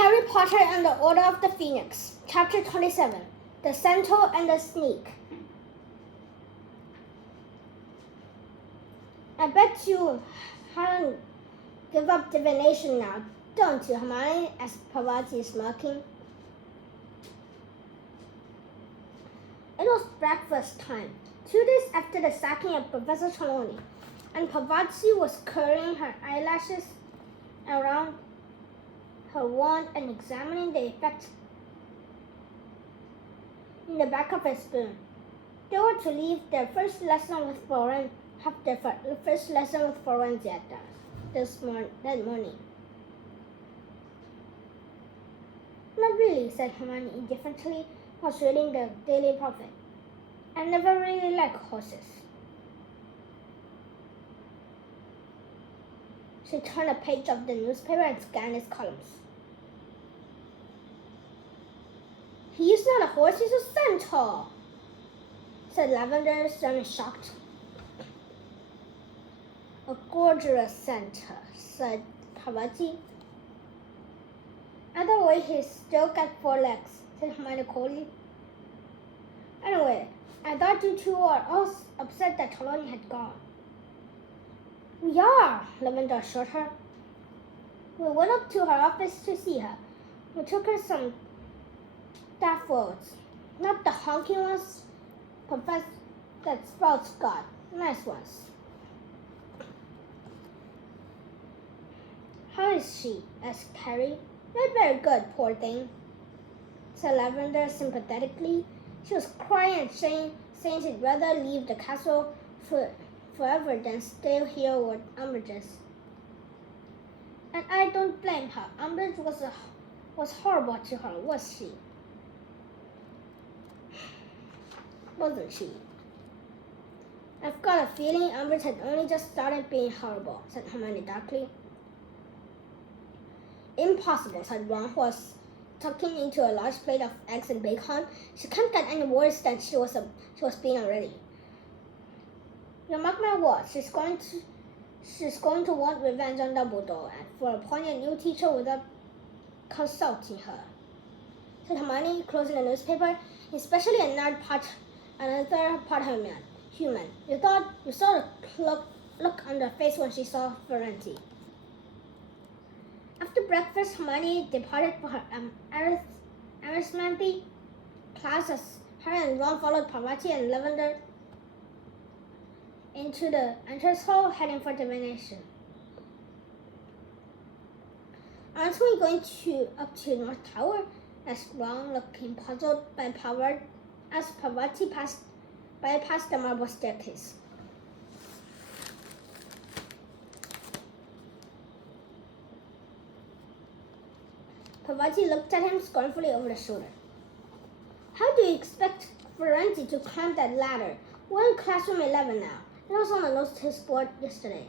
Harry Potter and the Order of the Phoenix, Chapter 27, The Centaur and the Sneak. I bet you haven't given up divination now, don't you, Hermione? asked Parvati, smirking. It was breakfast time, 2 days after the sacking of Professor Trelawney, and Parvati was curling her eyelashes around her wand and examining the effect in the back of a spoon. They were to leave their first lesson with Florence, that morning. Not really, said Hermione indifferently, was reading the Daily Prophet. I never really liked horses. She turned a page of the newspaper and scanned its columns. He's not a horse, he's a centaur, said Lavender, sounding shocked. A gorgeous centaur, said Parvati. Either way, he's still got 4 legs, said Hermione coldly. Anyway, I thought you two were all upset that Trelawney had gone. We are, Lavender assured her. We went up to her office to see her. We took her some daffodils, not the honky ones, that Sprouts got, nice ones. How is she? asked Harry. Not very good, poor thing, said Lavender sympathetically. She was crying and saying she'd rather leave the castle forever than stay here with Umbridge. And I don't blame her. Umbridge was horrible to her, was she? Wasn't she? I've got a feeling Umbridge had only just started being horrible, said Hermione darkly. Impossible, said Ron, who was tucking into a large plate of eggs and bacon. She can't get any worse than she was being already. You mark my words, she's going to want revenge on Dumbledore and for appointing a new teacher without consulting her, said Hermione, closing the newspaper. Especially another part human. You saw the look on her face when she saw Ferrenti. After breakfast, Hermione departed for her arithmetic class as Harry and Ron followed Parvati and Lavender into the entrance hall, heading for divination. Aren't we going up to North Tower? asked Ron, looking puzzled as Parvati bypassed the marble staircase. Parvati looked at him scornfully over the shoulder. How do you expect Ferrenti to climb that ladder? We're in classroom 11 now. It was on the notice board yesterday.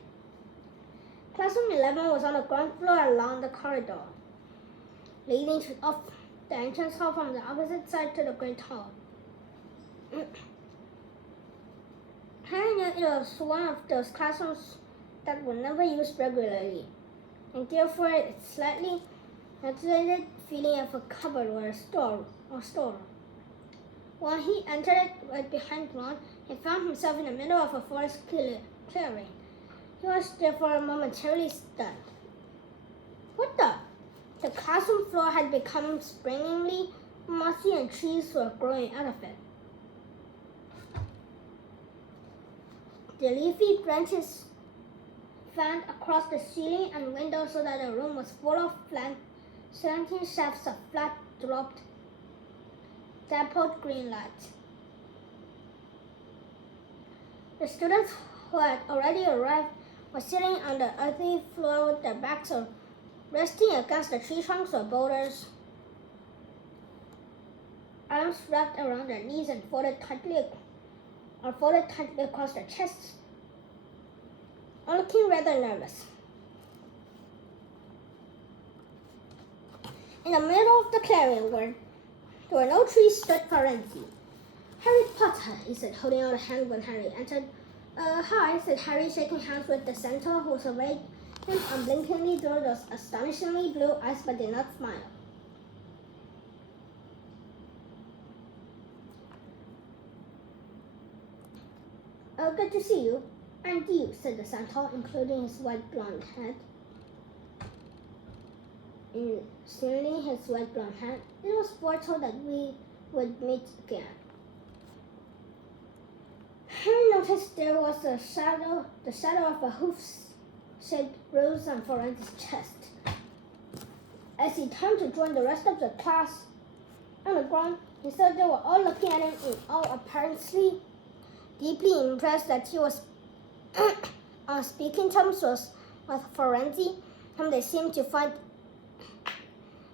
Classroom 11 was on the ground floor along the corridor, leading off the entrance hall from the opposite side to the Great Hall. Harry knew it was one of those classrooms that were never used regularly, and therefore its slightly isolated feeling of a cupboard or a store. When he entered it right behind Ron, he found himself in the middle of a forest clearing. He was therefore momentarily stunned. What the? The classroom floor had become springingly mossy and trees were growing out of it. The leafy branches fanned across the ceiling and windows so that the room was full of slanting shafts of flat, dappled green light. The students who had already arrived were sitting on the earthy floor with their backs resting against the tree trunks or boulders, arms wrapped around their knees and folded tightly across their chests, or looking rather nervous. In the middle of the clearing where there were no trees stood Ferrenti. Harry Potter, he said, holding out a hand when Harry entered. Hi, said Harry, shaking hands with the centaur who surveyed him unblinkingly through those astonishingly blue eyes but did not smile. Good to see you. And you, said the Santa, including his white blonde head. Including his white blonde head, it was foretold that we would meet again. Harry noticed there was the shadow of a hoof-shaped bruise on Florence's chest. As he turned to join the rest of the class on the ground, he saw they were all looking at him in awe, apparently deeply impressed that he was on speaking terms with Florenzi, whom they seemed to find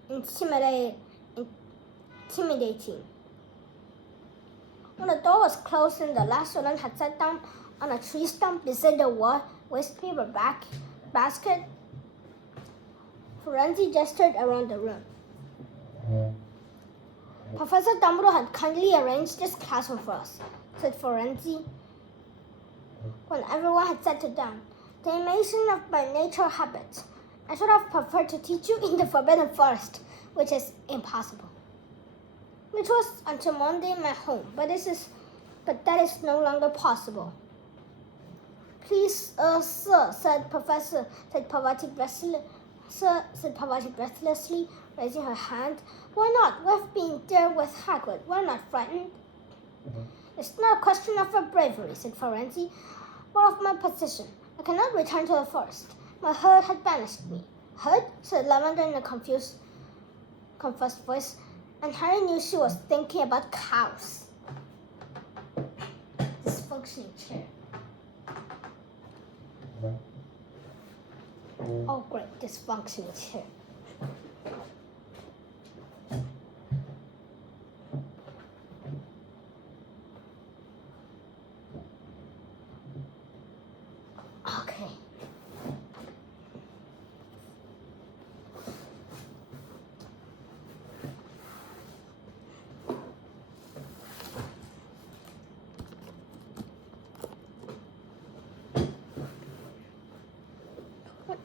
intimidating. When the door was closed and the last student had sat down on a tree stump beside the waste paper basket, Florenzi gestured around the room. Professor Dumbledore had kindly arranged this classroom for us, said Florenzi, when everyone had settled down. The animation of my nature habits. I should have preferred to teach you in the Forbidden Forest, which is impossible. Which was until Monday my home, but that is no longer possible. Please, sir, said Parvati breathlessly, raising her hand. Why not? We've been there with Hagrid. We're not frightened. It's not a question of our bravery, said Florenzi, but of my position. I cannot return to the forest. My herd had banished me. Herd? Said Lavender in a confused voice, and Harry knew she was thinking about cows. Dysfunctioning chair. Oh, great, dysfunctioning chair. Okay.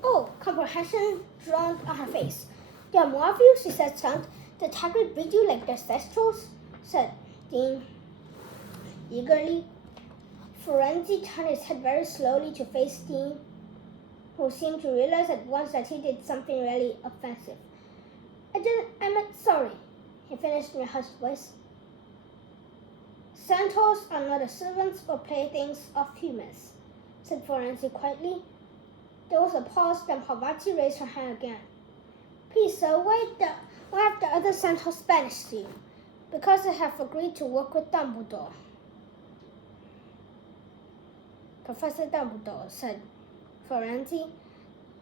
Oh, comprehension dawned on her face. There are more of you, she said, stunned. Did Hagrid breed you like their ancestors? Said Dean eagerly. Florenzi turned his head very slowly to face Dean, who seemed to realize at once that he did something really offensive. I meant sorry, he finished in a hushed voice. Centaurs are not the servants or playthings of humans, said Florenzi quietly. There was a pause, then Parvati raised her hand again. Please, sir, why have the other centaurs banished you? Because they have agreed to work with Dumbledore. Professor Dumbledore, said Florenzi.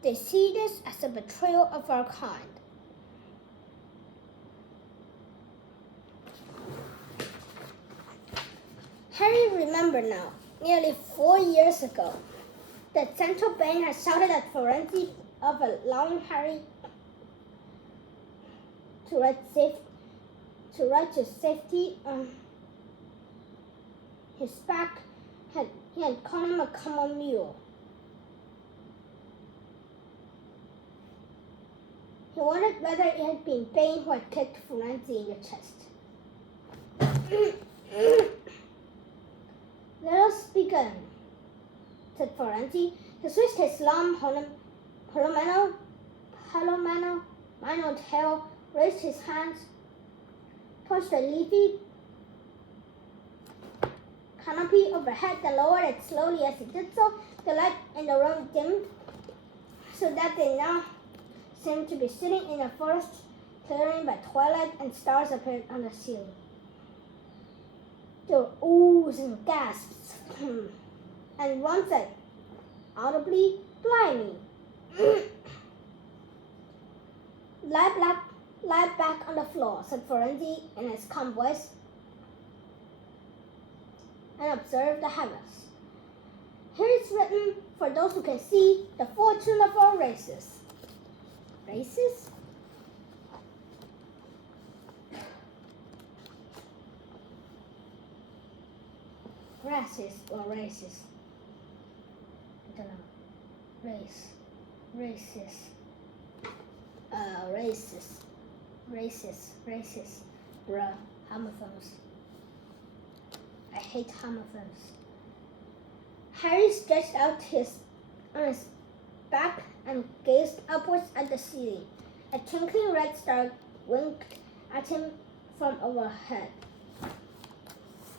They see this as a betrayal of our kind. Harry remembered now, nearly 4 years ago, that Centaur Bane had shouted at Florenzi of allowing Harry to ride to safety on his back. He had called him a common mule. He wondered whether it had been Bane who had kicked Florenzi in the chest. Let us begin, said Florenzi. He switched his long palomino tail, raised his hands, touched the leafy canopy overhead, then lowered it slowly as he did so. The light in the room dimmed, so that they now seemed to be sitting in a forest clearing by twilight, and stars appeared on the ceiling. There were oohs and gasps, and one said, audibly, blimey. Lie back on the floor, said Florenzi in his calm voice, and observe the heavens. Here is written, for those who can see, the fortune of our races. Races? Races or races? I don't know. Races. Bruh, homophones. I hate homophones. Harry stretched out on his back and gazed upwards at the ceiling. A twinkling red star winked at him from overhead.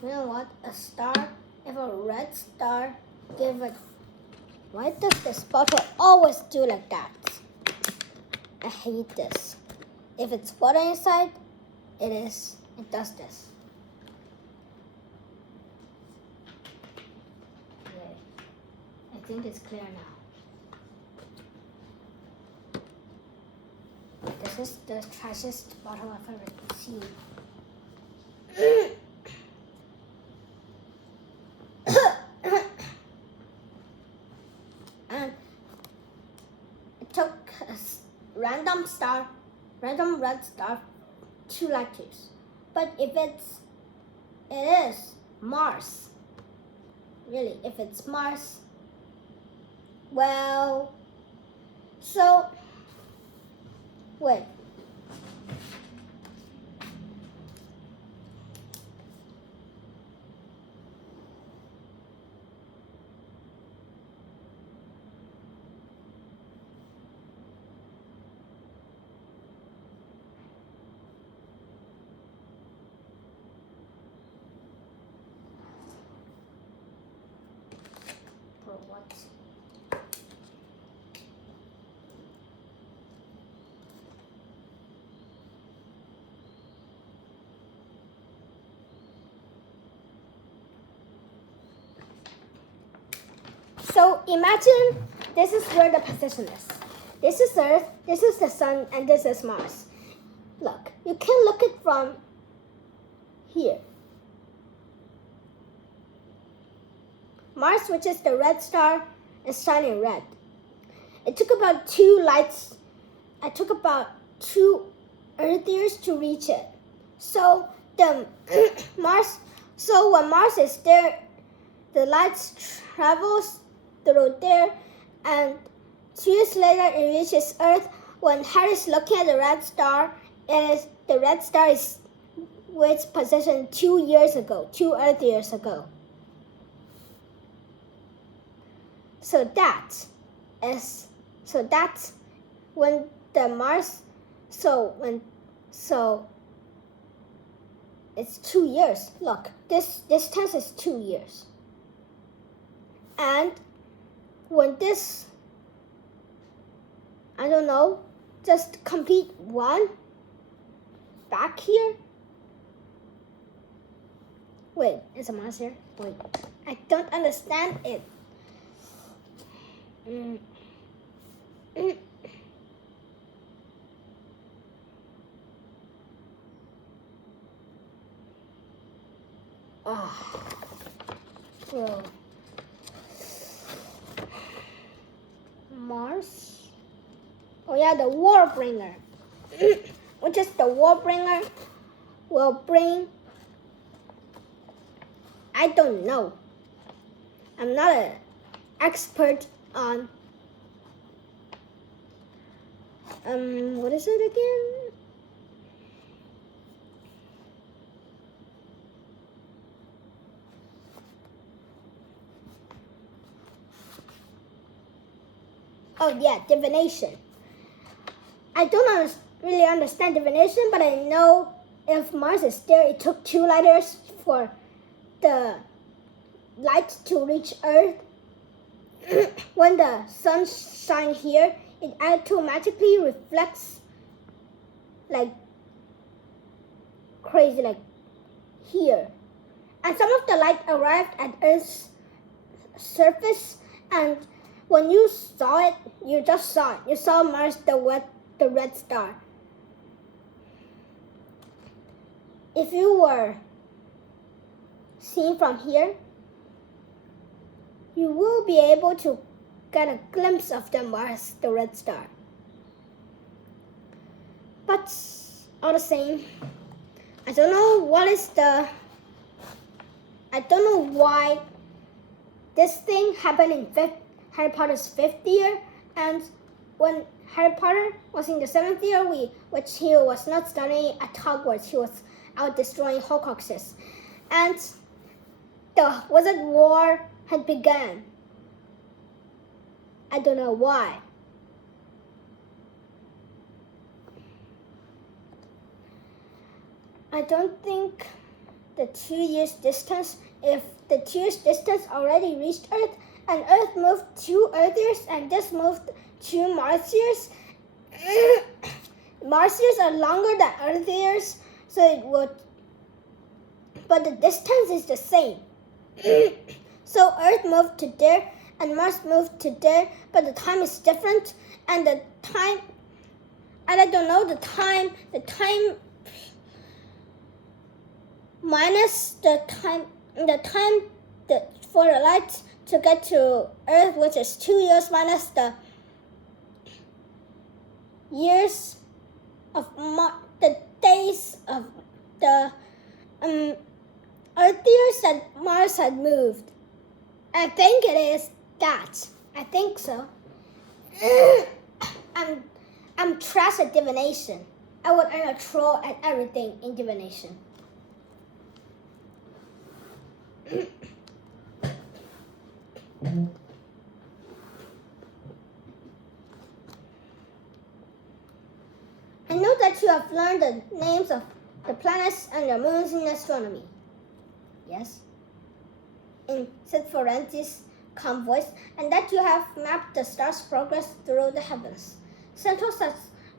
You know what? A star, if a red star gave it. Why does this bottle always do like that? I hate this. If it's water inside, it does this. Okay. I think it's clear now. This is the trashiest bottle I've ever seen. And it took a random red star, 2 light years. But if it is Mars, really, if it's Mars, well, so, wait. For what? So imagine this is where the position is. This is Earth, this is the Sun, and this is Mars. Look, you can look it from here. Mars, which is the red star, is shining red. It took about 2 Earth years to reach it. So when Mars is there, the light travels through there, and 2 years later it reaches Earth. When Harry's looking at the red star, the red star is its position 2 years ago, 2 Earth years ago. So that's when the Mars. So it's 2 years. Look, this distance is 2 years. And when this, I don't know, just complete one back here. Wait, is a Mars here? Wait, I don't understand it. Bro. Mars. Oh yeah, the Warbringer. Which is the Warbringer will bring. I don't know. I'm not an expert on what is it again? Oh yeah, divination. I don't really understand divination, but I know if Mars is there, it took 2 light years for the light to reach Earth. When the sun shines here, it automatically reflects like crazy, like here. And some of the light arrived at Earth's surface, and when you saw it, you just saw it. You saw Mars, the red star. If you were seen from here, you will be able to get a glimpse of the Mars, the red star. But all the same, I don't know why this thing happened in Harry Potter's 5th year, and when Harry Potter was in the 7th year, which he was not studying at Hogwarts, he was out destroying Horcruxes, and the Wizard War had begun. I don't know why. I don't think the 2 years distance, if the 2 years distance already reached Earth, and Earth moved 2 Earth years and this moved 2 Mars years, Mars years are longer than Earth years, so it would, but the distance is the same. So Earth moved to there and Mars moved to there, but the time is different, and the time, and I don't know the time minus the time for the light to get to Earth, which is 2 years, minus the years of the days of the Earth years that Mars had moved. I think it is that. I think so. I'm trash at divination. I would earn a troll at everything in divination. I know that you have learned the names of the planets and the moons in astronomy. Yes? Said Forensi's calm voice, and that you have mapped the stars' progress through the heavens. Santos has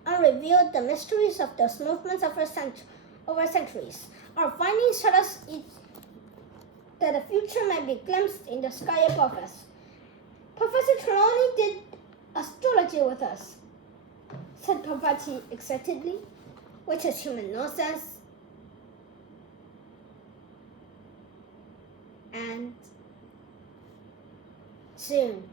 unrevealed the mysteries of those movements over centuries. Our findings tell us that the future may be glimpsed in the sky above us. Professor Trelawney did astrology with us, said Parvati excitedly, which is human nonsense. And soon.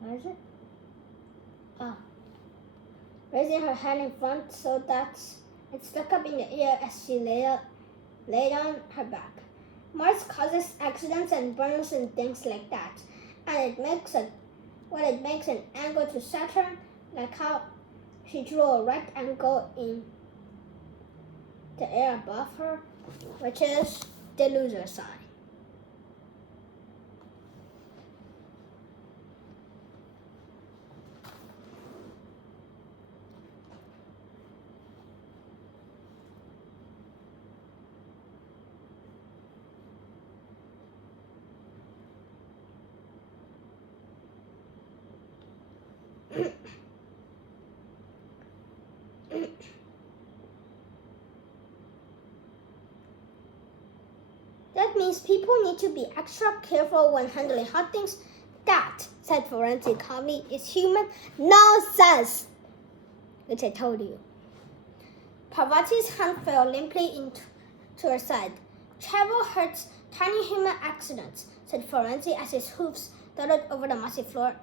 Where is it? Raising her hand in front so that it stuck up in the air as she lay on her back. Mars causes accidents and burns and things like that, and it makes an angle to Saturn, like how she drew a right angle in the air above her, which is the loser sign. That means people need to be extra careful when handling hot things. That, said Forensic calmly, is human nonsense, which I told you. Parvati's hand fell limply into her side. Travel hurts tiny human accidents, said Forensic as his hoofs thudded over the mossy floor.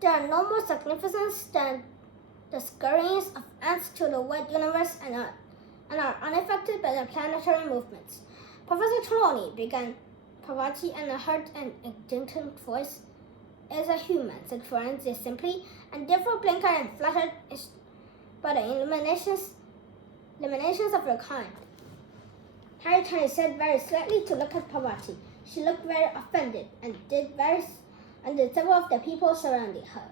There are no more significance than the scurryings of ants to the wide universe and are unaffected by the planetary movements. Professor Trelawney, began Parvati in a hurt and indignant voice, is a human, said Forensic simply, and therefore blinkered and fluttered by the illuminations of your kind. Harry turned his head very slightly to look at Parvati. She looked very offended, and did several of the people surrounding her.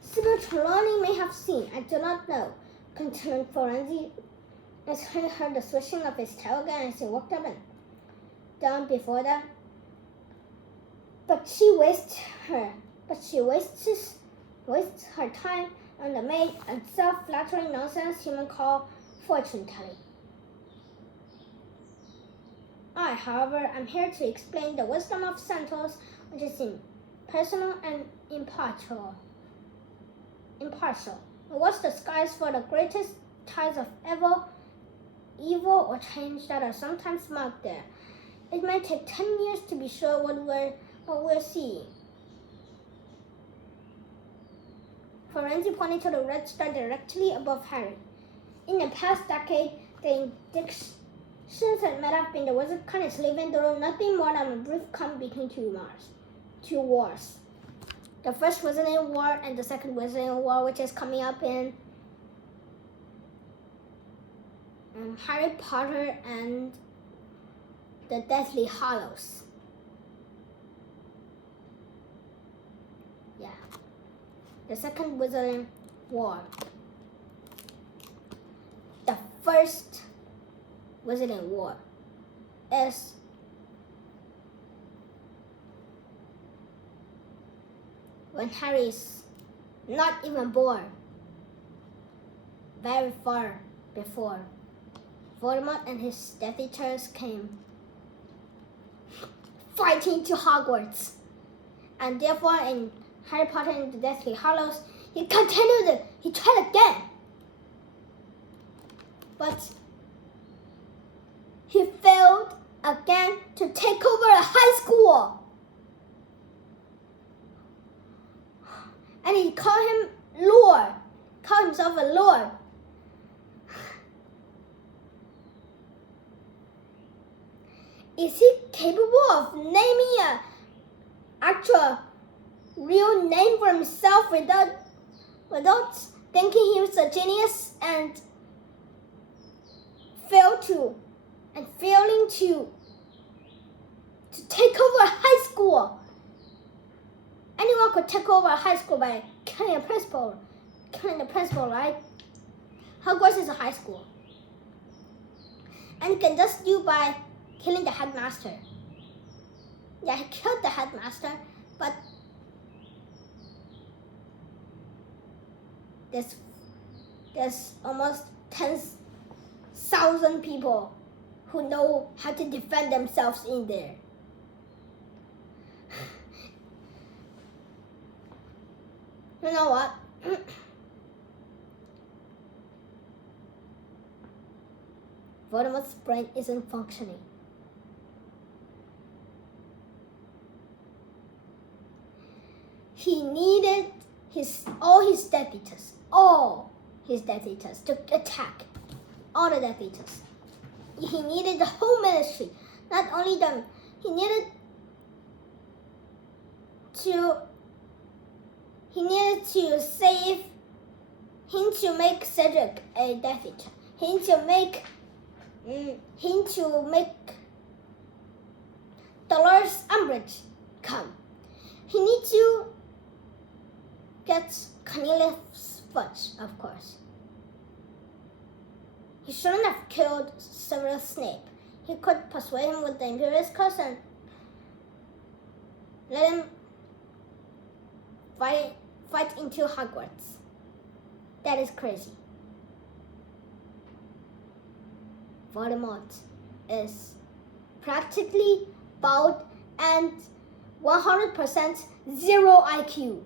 Sybil Trelawney may have seen, I do not know, continued Forensic, as Harry heard the swishing of his tail again as he walked up and down before them. But she wastes her time on the made and self-flattering nonsense humans call fortune-telling. I, however, am here to explain the wisdom of Santos, which is impersonal and impartial. Watch the skies for the greatest tides of evil or change that are sometimes marked there. It may take 10 years to be sure what we're seeing. Ferenzi pointed to the red star directly above Harry. In the past decade, the indications had might have been the wizard kind living through nothing more than a brief come between two wars. The first Wizarding War and the second Wizarding War, which is coming up in Harry Potter and the Deathly Hallows. Yeah. The second Wizarding War. The first Wizarding War is when Harry's not even born. Very far before Voldemort and his Death Eaters came fighting to Hogwarts. And therefore in Harry Potter and the Deathly Hallows, he continued it. He tried again. But he failed again to take over a high school. And he called himself a lord. Is he capable of naming an actual real name for himself without thinking he was a genius and failing to take over a high school? Anyone could take over a high school by killing the principal, right? Hogwarts is a high school. And you can just do by killing the headmaster. Yeah, he killed the headmaster, but there's almost 10,000 people who know how to defend themselves in there. You know what? Voldemort's brain isn't functioning. He needed all his Death Eaters to attack all the Death Eaters. He needed the whole ministry, not only them. He needed make Cedric a Death Eater. He needed to make Dolores Umbridge come. He needs to get Cornelius Fudge, of course. He shouldn't have killed Severus Snape. He could persuade him with the Imperious Curse and let him fight into Hogwarts. That is crazy. Voldemort is practically bald and 100% zero IQ.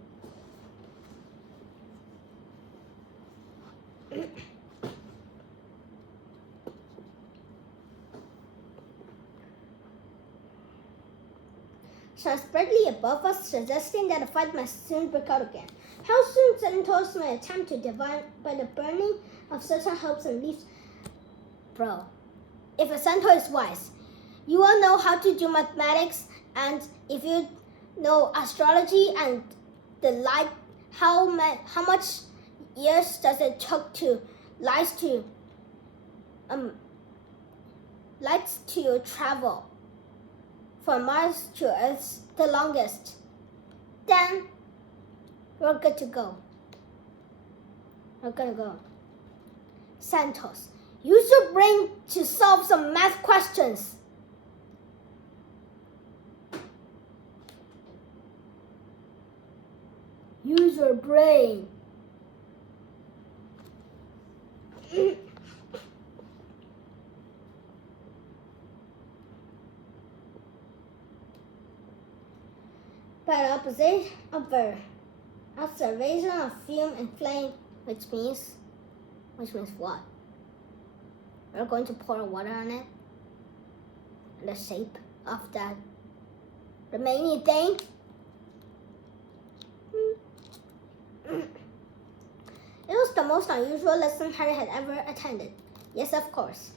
Shines brightly above us, suggesting that a fight must soon break out again. How soon Senators may attempt to divide by the burning of certain hopes and beliefs? Bro, if a Centaur is wise, you will know how to do mathematics, and if you know astrology and the light, how much years does it take to lights to travel from Mars to Earth the longest, then we're good to go. We're gonna go. Santos, use your brain to solve some math questions. Use your brain. By observation of fume and flame, which means what? We're going to pour water on it, in the shape of that remaining thing. It was the most unusual lesson Harry had ever attended. Yes, of course.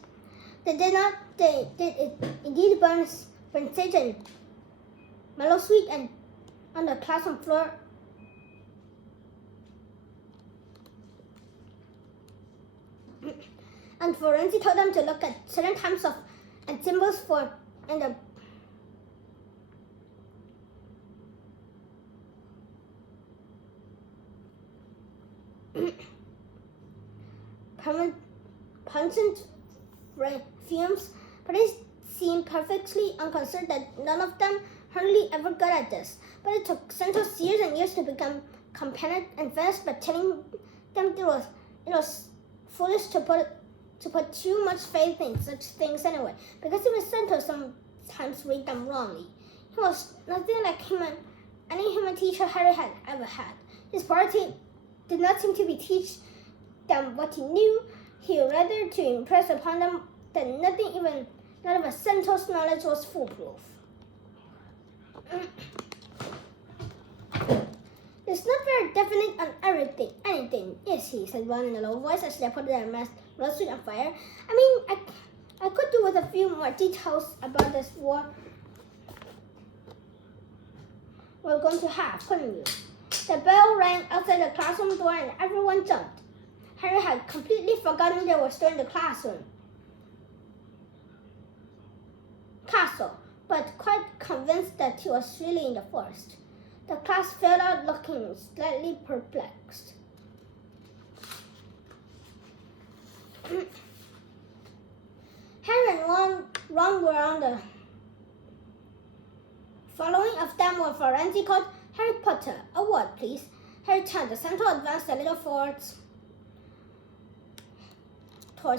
They did it indeed burn sage and mellow sweet and on the classroom floor. And Florenzi told them to look at certain types of and symbols for and the pungent fumes, but they seemed perfectly unconcerned that none of them hardly ever got at this. But it took Santos years and years to become competent and finished by telling them it was foolish to put too much faith in such things anyway, because even Santos sometimes read them wrongly. He was nothing like any human teacher Harry had ever had. His priority did not seem to be teach them what he knew. He rather to impress upon them that none of Santos' knowledge was foolproof. It's not very definite on anything, is he? Said Ron in a low voice as they put their lawsuit on fire. I mean, I could do with a few more details about this war we're going to have, couldn't you? The bell rang outside the classroom door and everyone jumped. Harry had completely forgotten they were still in the castle, but quite convinced that he was really in the forest. The class fell out looking slightly perplexed. Harry and Ron were on the following of them were Florenzi called Harry Potter. A word, please. Harry turned. The centaur advanced a little towards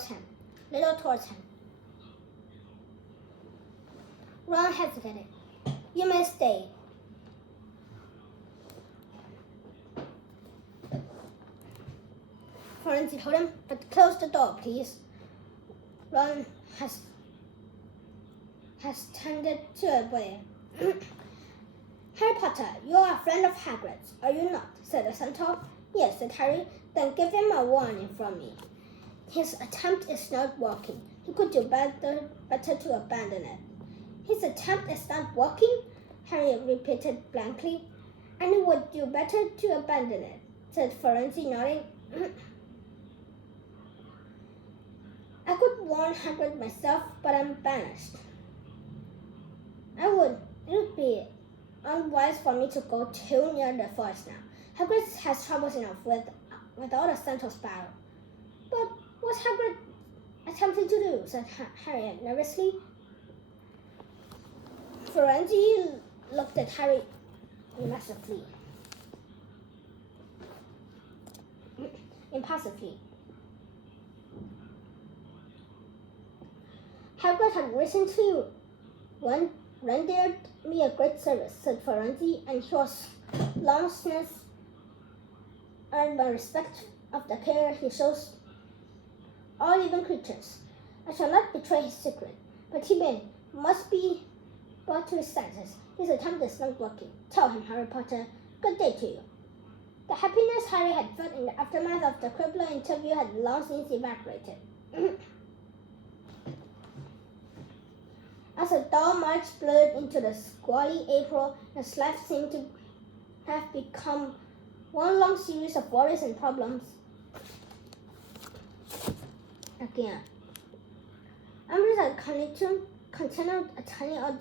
him. Ron hesitated. You may stay. Florenzi told him, but close the door, please. Ron has tended to obey. Harry Potter, you are a friend of Hagrid's, are you not? Said the centaur. Yes, said Harry. Then give him a warning from me. His attempt is not working. He could do better to abandon it. His attempt is not working? Harry repeated blankly. And he would do better to abandon it, said Florenzi, nodding. I could warn Hagrid myself, but I'm banished. It would be unwise for me to go too near the forest now. Hagrid has troubles enough without a Santos battle. But what's Hagrid attempting to do? Said Harry nervously. Florenzi looked at Harry impassively. Hagrid had recently rendered me a great service, said Florenzi, and his long since earned my respect of the care he shows all living creatures. I shall not betray his secret, but he must be brought to his senses. His attempt is not working. Tell him, Harry Potter. Good day to you. The happiness Harry had felt in the aftermath of the Quibbler interview had long since evaporated. As a dull March blurred into the squally April, his life seemed to have become one long series of worries and problems. Again, Umbridge had continued attending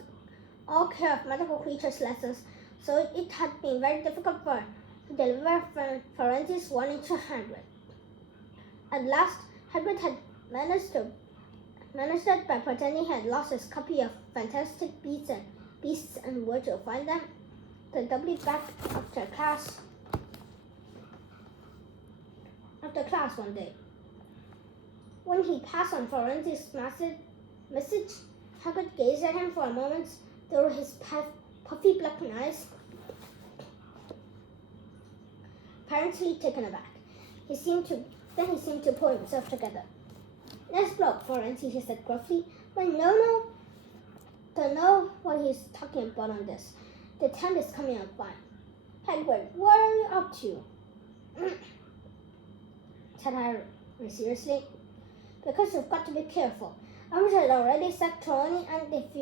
all care of medical creatures lessons, so it had been very difficult for her to deliver Florenzi's warning to Hagrid. At last, Hagrid had managed it by pretending he had lost his copy of Fantastic Beasts and where to find them. The doubly back after class one day. When he passed on Florenzi's message, Hagrid gazed at him for a moment through his puffy black eyes, apparently taken aback. He seemed to pull himself together. Nice bloke, Florenzi, he said gruffly. But no, don't know what he's talking about on this. The tent is coming out fine. Hagrid, what are you up to? said Harry seriously. Because you've got to be careful. Umbridge had already said Trelawney, and if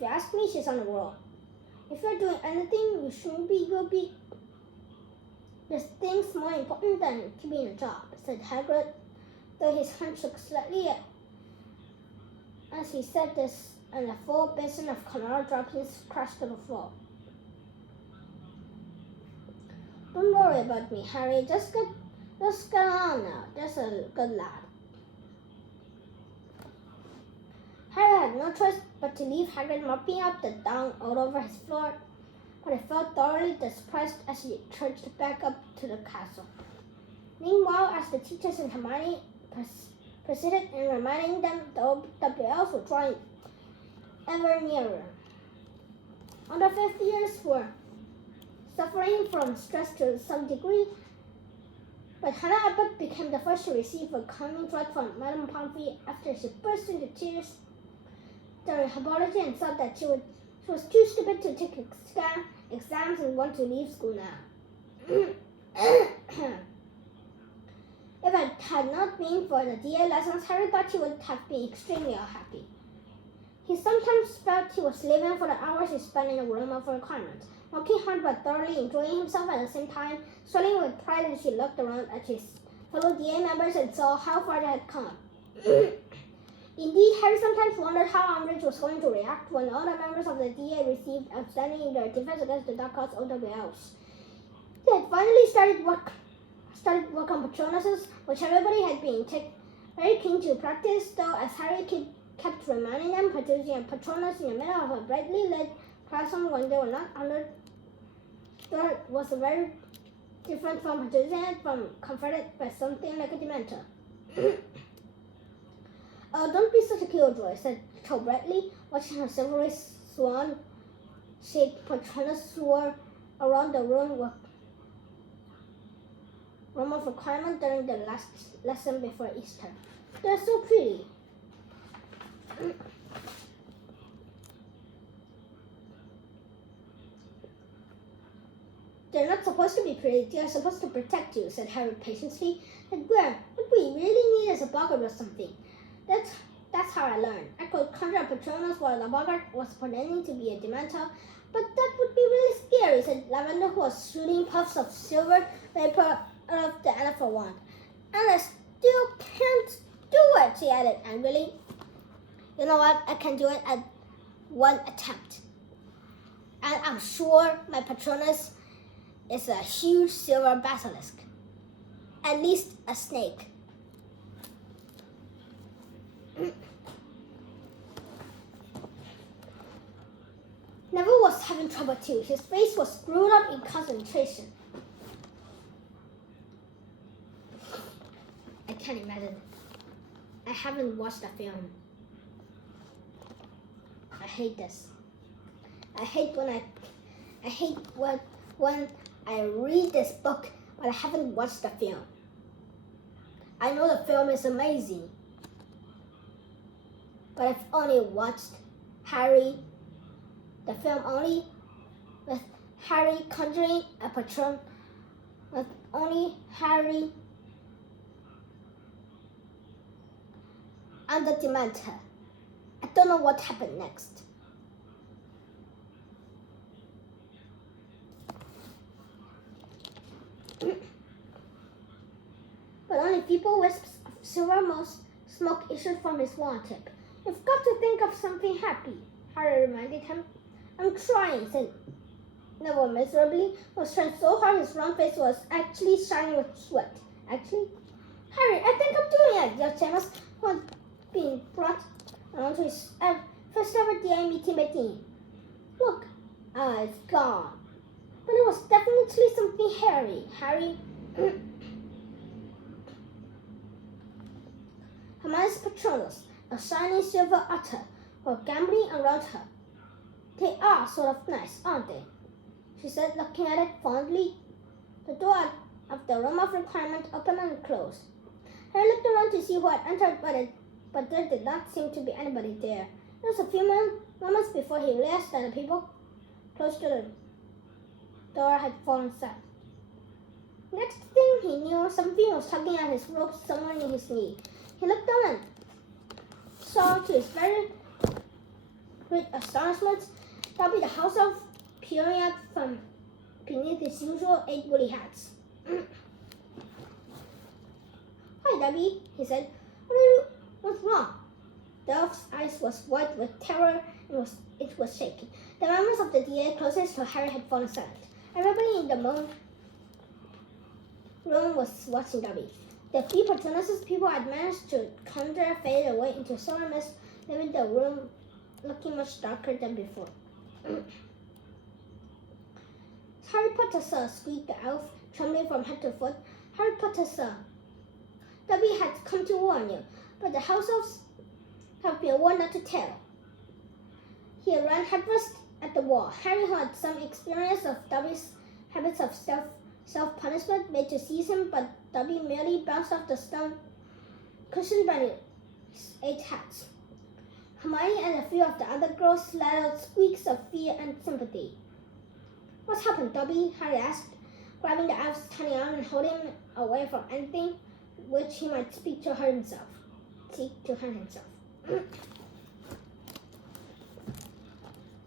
you ask me, she's on the roll. If you're doing anything you shouldn't be, you'll be. There's things more important than keeping a job, said Hagrid, though his hand shook slightly as he said this, and a full basin of Colorado droplets crashed to the floor. Don't worry about me, Harry. Just get on now. Just a good lad. Harry had no choice but to leave Hagrid mopping up the down all over his floor, but he felt thoroughly distressed as he trudged back up to the castle. Meanwhile, as the teachers and Hermione persisted in reminding them the elves were drawing ever nearer. Other fifth years were suffering from stress to some degree, but Hannah Abbott became the first to receive a calming draught from Madame Pomfrey after she burst into tears during herbology and said that she was too stupid to take exams and wanted to leave school now. If it had not been for the DA lessons, Harry thought he would have been extremely unhappy. He sometimes felt he was living for the hours he spent in a room of requirements, working hard but thoroughly enjoying himself at the same time, swelling with pride as he looked around at his fellow DA members and saw how far they had come. Indeed, Harry sometimes wondered how Umbridge was going to react when all the members of the DA received outstanding in their defense against the Dark Arts elves. They had finally started work on Patronuses, which everybody had been very keen to practice, though as Harry kept reminding them, producing a Patronus in the middle of a brightly lit classroom when they were not under was very different from producing it from comforted by something like a Dementor. Oh, don't be such a killjoy, said Cho brightly, watching her silvery swan-shaped Patronus soar around the room of requirement during the last lesson before Easter. They're so pretty. They're not supposed to be pretty, they're supposed to protect you, said Harry patiently. And what we really need is a boggart or something. That's how I learned. I could conjure a Patronus while the boggart was pretending to be a Dementor, but that would be really scary, said Lavender, who was shooting puffs of silver vapor out of the end of her wand. And I still can't do it, she added angrily. You know what? I can do it at one attempt. And I'm sure my Patronus is a huge silver basilisk. At least a snake. Neville was having trouble too. His face was screwed up in concentration. I can't imagine. I haven't watched the film. I hate this. I hate when I read this book, but I haven't watched the film. I know the film is amazing, but I've only watched Harry, the film only, with Harry conjuring a patron, with only Harry and the Dementor. I don't know what happened next. But only feeble wisps of silver smoke issued from his wand tip. You've got to think of something happy, Harry reminded him. I'm trying, said Neville miserably. He was trying so hard his round face was actually shining with sweat. Actually, Harry, I think I'm doing it, yelled Seamus, who had been brought around to his first ever DA meeting. Look, it's gone. But it was definitely something hairy. Harry. Hermione's Patronus, a shiny silver otter, were gambling around her. They are sort of nice, aren't they? She said, looking at it fondly. The door of the room of requirement opened and closed. Harry looked around to see who had entered, but there did not seem to be anybody there. It was a few moments before he realized that the people close to the door had fallen asleep. Next thing he knew, something was tugging at his rope somewhere near his knee. He looked down and saw, to his very great astonishment, Dobby the house elf peering out from beneath his usual 8 woolly hats. "Hi, Dobby," he said. What's wrong?" The elf's eyes was wide with terror and it was shaking. The members of the DA closest to Harry had fallen silent. Everybody in the room was watching Dobby. The few Patronus's people had managed to conjure faded away into solar mist, leaving the room looking much darker than before. "Harry Potter, sir," squeaked the elf, trembling from head to foot. "Harry Potter, sir. Dobby had come to warn you, but the house elves have been warned not to tell." He ran headfirst at the wall. Harry, who had some experience of Dobby's habits of self-punishment, made to seize him, but Dobby merely bounced off the stone cushioned by his 8 hats. Hermione and a few of the other girls let out squeaks of fear and sympathy. "What's happened, Dobby?" Harry asked, grabbing the elf's tiny arm and holding him away from anything which he might seek to hurt himself.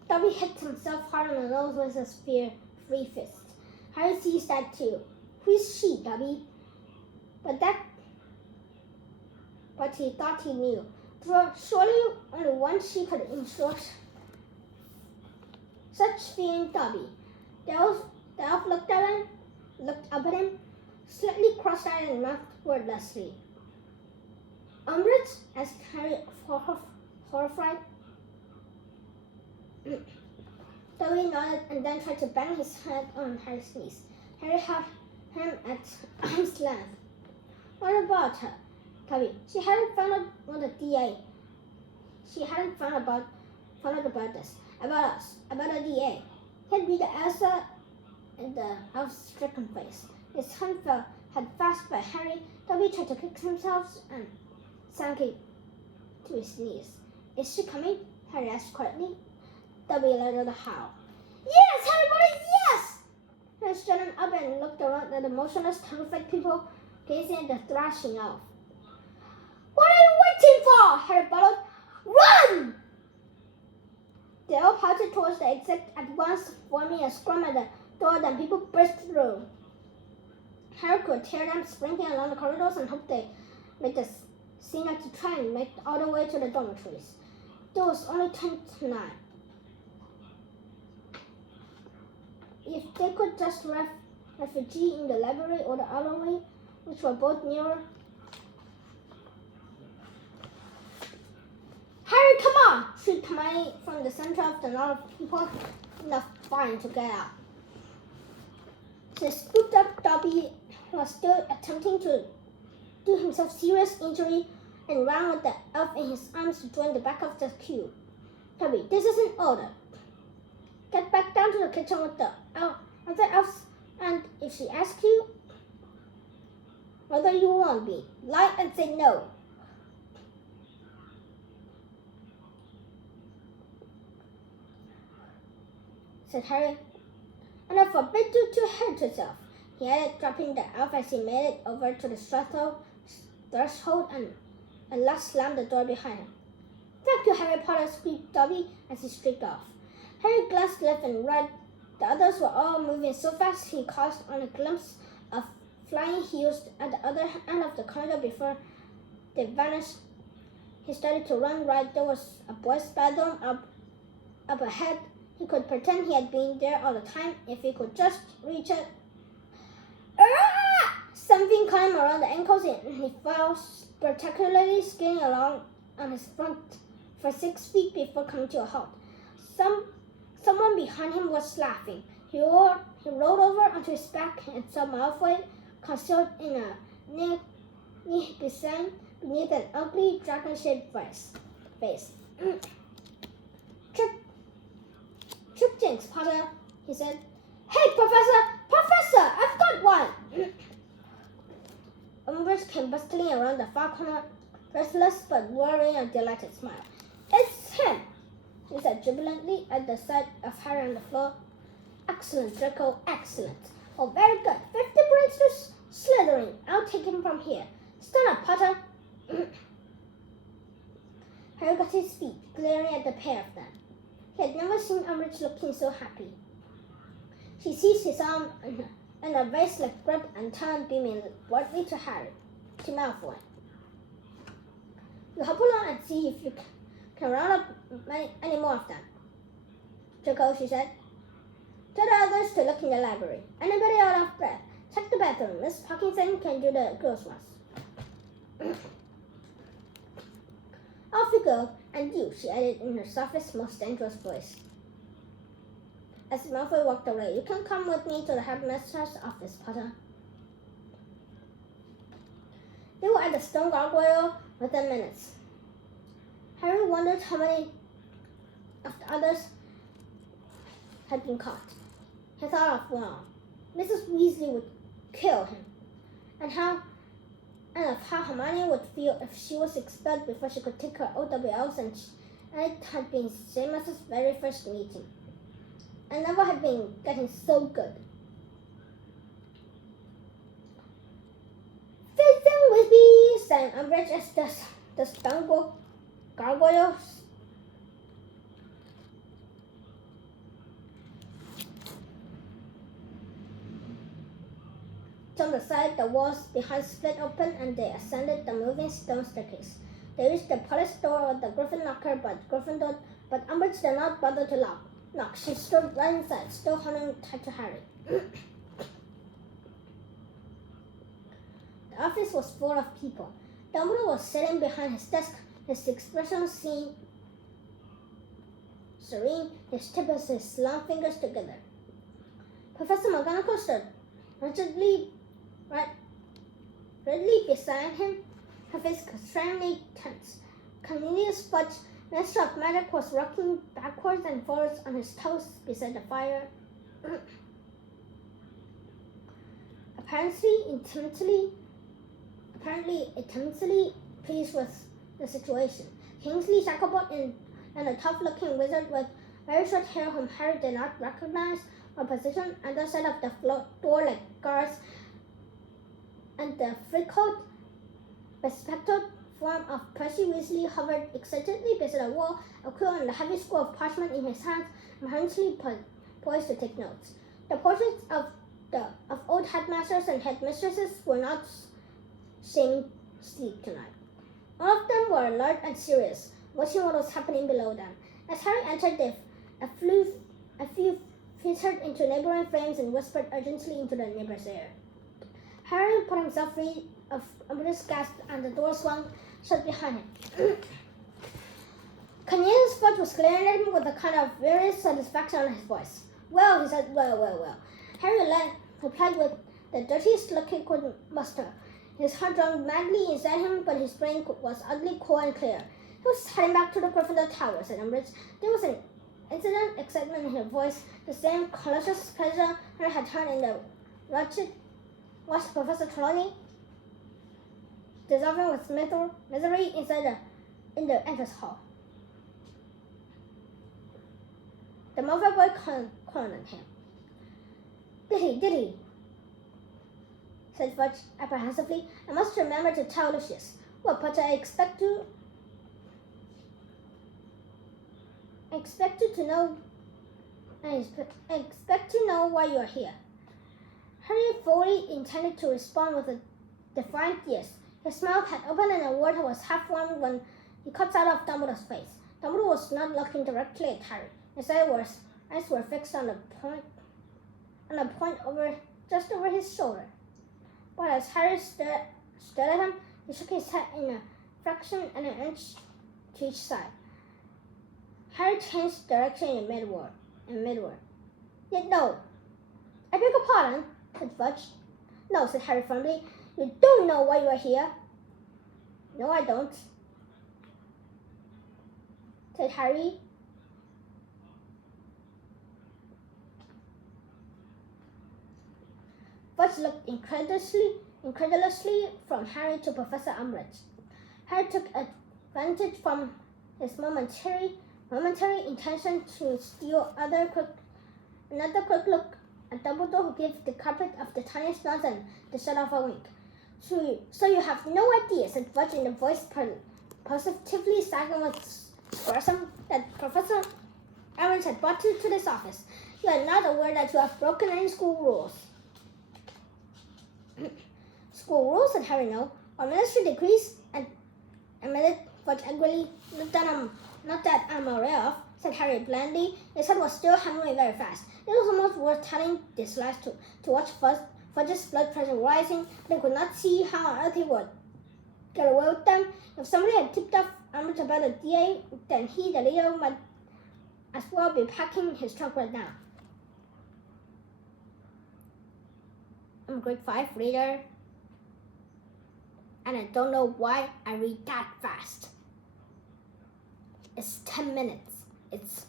Dobby hit himself hard on the nose with his free fist. Harry seized that too. "Who is she, Dobby?" But he thought he knew. Surely only one she could ensure such fearing Dobby. The elf looked up at him, slightly cross-eyed and mouthed wordlessly. "Umbridge?" asked Harry, horrified. Dobby nodded and then tried to bang his head on Harry's knees. Harry held him at arm's length. "What about her, Dobby?" She hadn't found out what the DA. She hadn't found out about this, about us, about the DA. He had read the answer in the elf's stricken face. His hand had fast by Harry. Dobby tried to kick himself and sank to his knees. "Is she coming?" Harry asked quietly. Dobby let out a howl. "Yes, Harry Potter, yes!" Harry straightened up and looked around at the motionless, terrified people gazing at the thrashing elf. "What are you waiting for?" Harry bellowed. "Run!" The elf pouted towards the exit, at once forming a scrum at the door. Then people burst through. Harry could hear them sprinting along the corridors and hoped they made the scene out to try and make all the way to the dormitories. There was only 10 to 9. If they could just refugee in the library or the alleyway, which were both nearer. "Harry, come on!" shrieked Hermione from the center of the knot of people enough fine to get out. She scooped up Dobby, who was still attempting to do himself serious injury, and ran with the elf in his arms to join the back of the queue. "Dobby, this is an order. Get back down to the kitchen with the other elves, and if she asks you whether you want me, lie and say no." Said Harry. "And I forbid you to hurt yourself," he added, dropping the elf as he made it over to the threshold and last slammed the door behind him. "Thank you, Harry Potter," squeaked Dobby as he streaked off. Harry glanced left and right. The others were all moving so fast he caught on a glimpse of flying heels at the other end of the corridor before they vanished. He started to run right. There was a boys' bathroom up ahead. He could pretend he had been there all the time if he could just reach it. Something caught him around the ankles and he fell spectacularly, skidding along on his front for 6 feet before coming to a halt. Someone behind him was laughing. He rolled over onto his back and saw Malfoy concealed in a knee beneath an ugly dragon-shaped face. Trip Jinx, Potter, he said. "Hey, Professor, I've got one!" Umbridge came bustling around the far corner, restless but wearing a delighted smile. "It's him," she said jubilantly at the sight of Harry on the floor. "Excellent, Draco, excellent. Oh, very good. 50 points to Slytherin. I'll take him from here. Stand up, Potter. Harry got his feet, glaring at the pair of them. He had never seen Umbridge looking so happy. She seized his arm and a vice-like grip and turned, beaming broadly to Harry, to Malfoy. You hop along and see if you can round up any more of them. Draco, she said. Tell the others to look in the library. Anybody out of breath? Check the bathroom. Miss Parkinson can do the girls' ones. Off you go, and you, she added in her softest, most dangerous voice. As Malfoy walked away, you can come with me to the headmaster's office, Potter. They were at the stone gargoyle within minutes. Harry wondered how many of the others had been caught. He thought of one. Mrs. Weasley would kill him, and of how Hermione would feel if she was expelled before she could take her OWLs, and it had been Seamus's very first meeting, and never had been getting so good. Fizzing with me, sang Umbridge as the stone gargoyles on the side, the walls behind split open, and they ascended the moving stone staircase. They reached the polished door of the Griffin locker, but Umbridge did not bother to knock. She stood right inside, still holding tight to Harry. The office was full of people. Dumbledore was sitting behind his desk, his expression serene, his tip of his long fingers together. Professor McGonagall stood rigidly beside him, her face extremely tense. Cornelius Fudge, Master of Magic, was rocking backwards and forwards on his toes beside the fire. Apparently intensely pleased with the situation. Kingsley Shacklebolt and a tough-looking wizard with very short hair whom Harry did not recognize were positioned on the side of the door like guards, and the freckled, bespectacled form of Percy Weasley hovered excitedly beside a wall, a quill and a heavy scroll of parchment in his hands, apparently poised to take notes. The portraits of old headmasters and headmistresses were not shining sleek tonight. All of them were alert and serious, watching what was happening below them. As Harry entered, a few filtered into neighboring frames and whispered urgently into the neighbor's ear. Harry put himself free of Umbridge's grasp, and the door swung shut behind him. Cornelius Fudge was glaring at him with a kind of weary satisfaction on his voice. Well, he said, well. Harry replied with the dirtiest look he could muster. His heart drummed madly inside him, but his brain was oddly cool and clear. He was heading back to the Gryffindor Tower, said Umbridge. There was an incident excitement in her voice, the same colossus pleasure Harry had heard in the watched Professor Trelawney dissolving with misery in the entrance hall. The Malfoy boy cornered him. Did he? Said Fudge apprehensively. I must remember to tell Lucius. Well, Potter, I expect you to know why you are here. Harry fully intended to respond with a defiant yes. His mouth had opened and a word was half formed when he caught sight of Dumbledore's face. Dumbledore was not looking directly at Harry. His eyes were fixed on a point just over his shoulder. But as Harry stared at him, he shook his head in a fraction and an inch to each side. Harry changed direction in mid-word. Yet no. I beg your pardon, said Fudge. No, said Harry firmly. You don't know why you are here. No, I don't, said Harry. Fudge looked incredulously from Harry to Professor Umbridge. Harry took advantage from his momentary intention to steal another quick look and Dumbledore, who gave the carpet of the tiniest dozen to shut off a wink. So you have no idea, said Fudge in a voice positively sagging with sarcasm, that Professor Evans had brought you to this office. You are not aware that you have broken any school rules. School rules, said Harry, no. Our ministry decrees, and admitted Fudge angrily. Not that I'm aware of, said Harry blandly. His head was still hammering very fast. It was almost worth telling this last to watch Fudge's blood pressure rising. They could not see how on earth he would get away with them. If somebody had tipped off Umbridge about the DA, then he, the leader, might as well be packing his trunk right now. I'm a grade 5 reader, and I don't know why I read that fast. It's 10 minutes. It's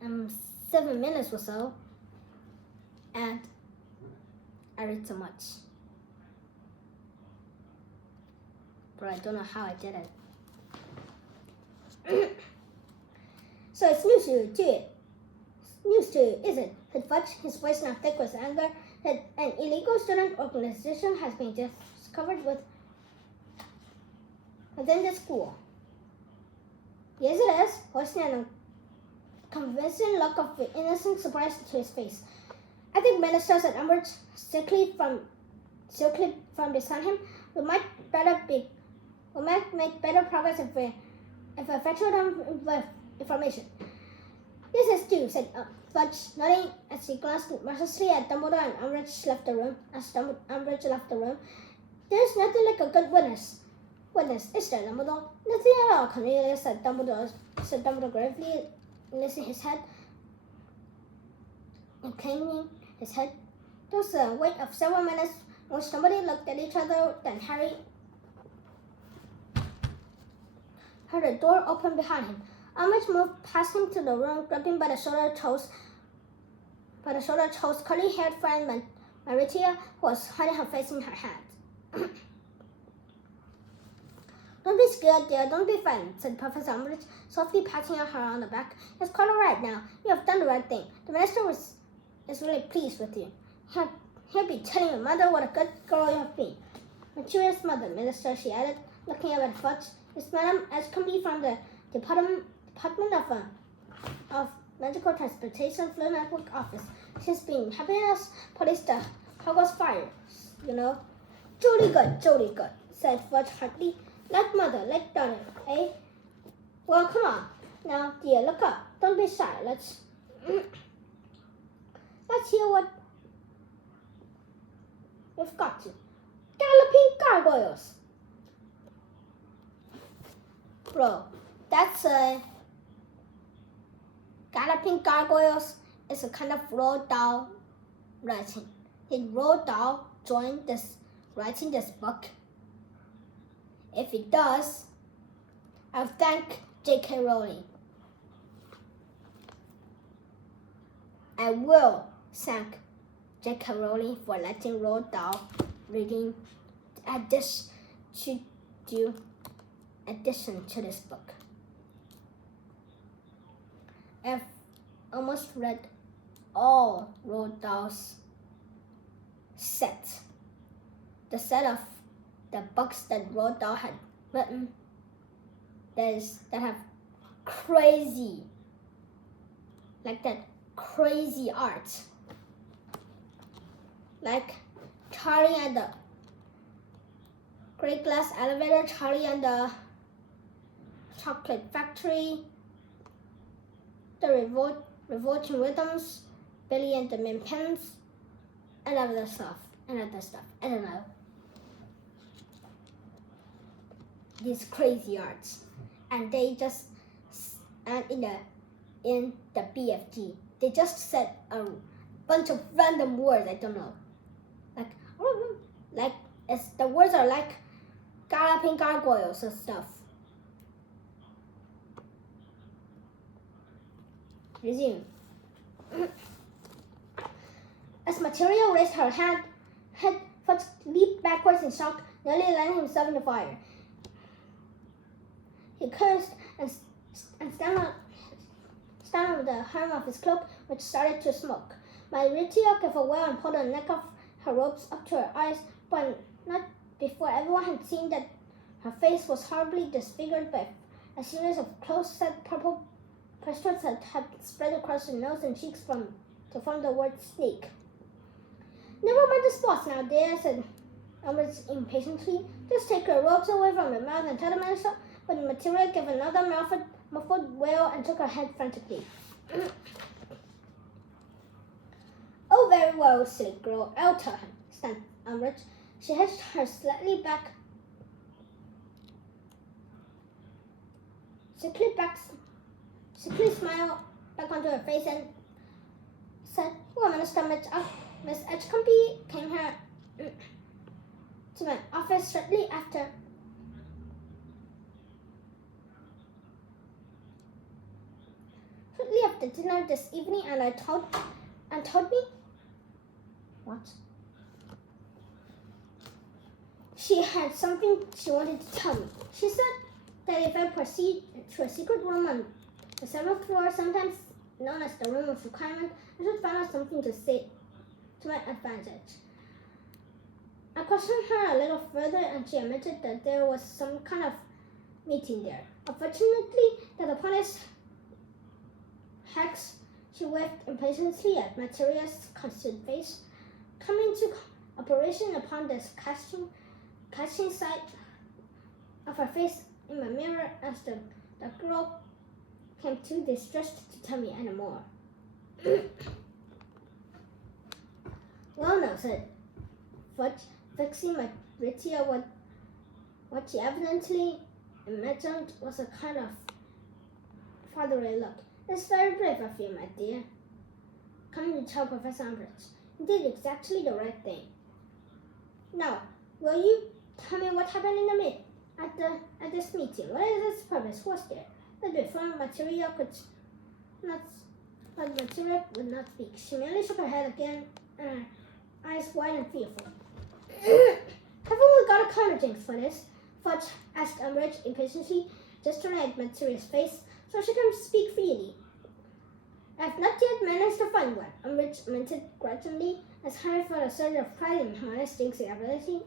7 minutes or so, and I read so much. But I don't know how I did it. So it's news to you, is it? Said Fudge, his voice now thick with anger, that an illegal student organization has been discovered within the school. Yes, it is, voicing a convincing look of innocent surprise to his face. I think Minister, said Umbridge, silkily from beside him, we might make better progress if we fetch them with information. This is due, said Fudge, nodding as he glanced mercilessly at Dumbledore, and Umbridge left the room. There's nothing like a good witness, is there, Dumbledore? Nothing at all, Cornelius, said Dumbledore gravely, lifting his head and inclining his head. There was a wait of several minutes in which somebody looked at each other. Then Harry heard a door open behind him. Umbridge moved past him to the room, gripping by the shoulder chose curly-haired friend Maritia, who was hiding her face in her hands. Don't be scared, dear. Don't be frightened, said Professor Umbridge, softly patting her on the back. It's quite all right now. You have done the right thing. The minister is really pleased with you. He'll be telling your mother what a good girl you have been. Materia's mother, Minister, she added, looking up at Fudge. Miss Madam Ashcombe from the Department of Magical Transportation Fluid Network Office. She's been helping us police the Hogwarts fires, you know. Jolly good, said Fudge heartily. Like mother, like daughter, eh? Well, come on. Now, dear, look up. Don't be shy. Let's hear what we've got to. Galloping gargoyles. Bro, that's a galloping gargoyles is a kind of Roald Dahl writing. Did Roald Dahl join writing this book? If it does, I'll thank J.K. Rowling. I will thank J.K. Rowling for letting Roald Dahl reading addition to this book. I've almost read all Roald Dahl's set. The set of the books that Roald Dahl had written that have crazy art. Like Charlie and the Great Glass Elevator, Charlie and the Chocolate Factory, The Revolting Rhythms, Billy and the Min Pens, and other stuff. I don't know. These crazy arts, and they just in the BFG they just said a bunch of random words I don't know, like the words are like galloping gargoyles and stuff. Resume. As Materia raised her head, Fudge leaped backwards in shock, nearly landing himself in the fire. He cursed and down on the hem of his cloak, which started to smoke. My Ritia gave a wail and pulled the neck of her robes up to her eyes, but not before everyone had seen that her face was horribly disfigured by a series of close-set purple pustules that had spread across her nose and cheeks to form the word snake. Never mind the spots now, dear, said Albert impatiently. Just take her robes away from her mouth and tell the minister. But Materia gave another muffled wail and shook her head frantically. Oh, very well, silly girl. I'll tell him, snapped Albert. She hitched her slightly sickly smile back onto her face and said, well, Minister Miss Edgecombe came here to my office shortly after dinner this evening, and told me what? She had something she wanted to tell me. She said that if I proceed to a secret room on the 7th floor, sometimes known as the room of requirement, I should find out something to say to my advantage. I questioned her a little further, and she admitted that there was some kind of meeting there. Unfortunately, that upon his Hex, she waved impatiently at Materia's constant face, coming to operation upon this catching sight of her face in my mirror as the girl came too distressed to tell me any more. Well, now, said Fudge, fixing Ritia what she evidently imagined was a kind of fatherly look. It's very brave of you, my dear. Coming to tell Professor Umbridge. You did exactly the right thing. Now, will you tell me what happened at this meeting? What is its purpose? Who was there? But before Materia would not speak. She merely shook her head again, eyes wide and fearful. Haven't we got a counter jinx for this? Fudge asked Umbridge impatiently, gesturing at Materia's face, so she can speak freely. I have not yet managed to find one, Umbridge minted grudgingly, as Harry felt a surge of pride in Hermione's jinxing ability.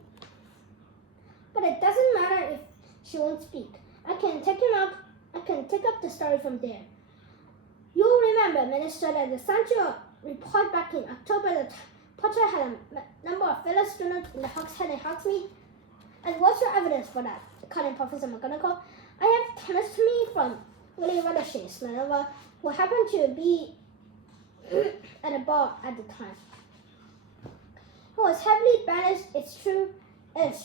But it doesn't matter if she won't speak. I can take up the story from there. You'll remember, Minister, that the Sancho report back in October that Potter had a number of fellow students in the Hogshead and Hogsmeade. And what's your evidence for that? Cut in Professor McGonagall. I have testimony from Willie Ruthershing's Minerva, who happened to be at a ball at the time. He was heavily banished, it's true, but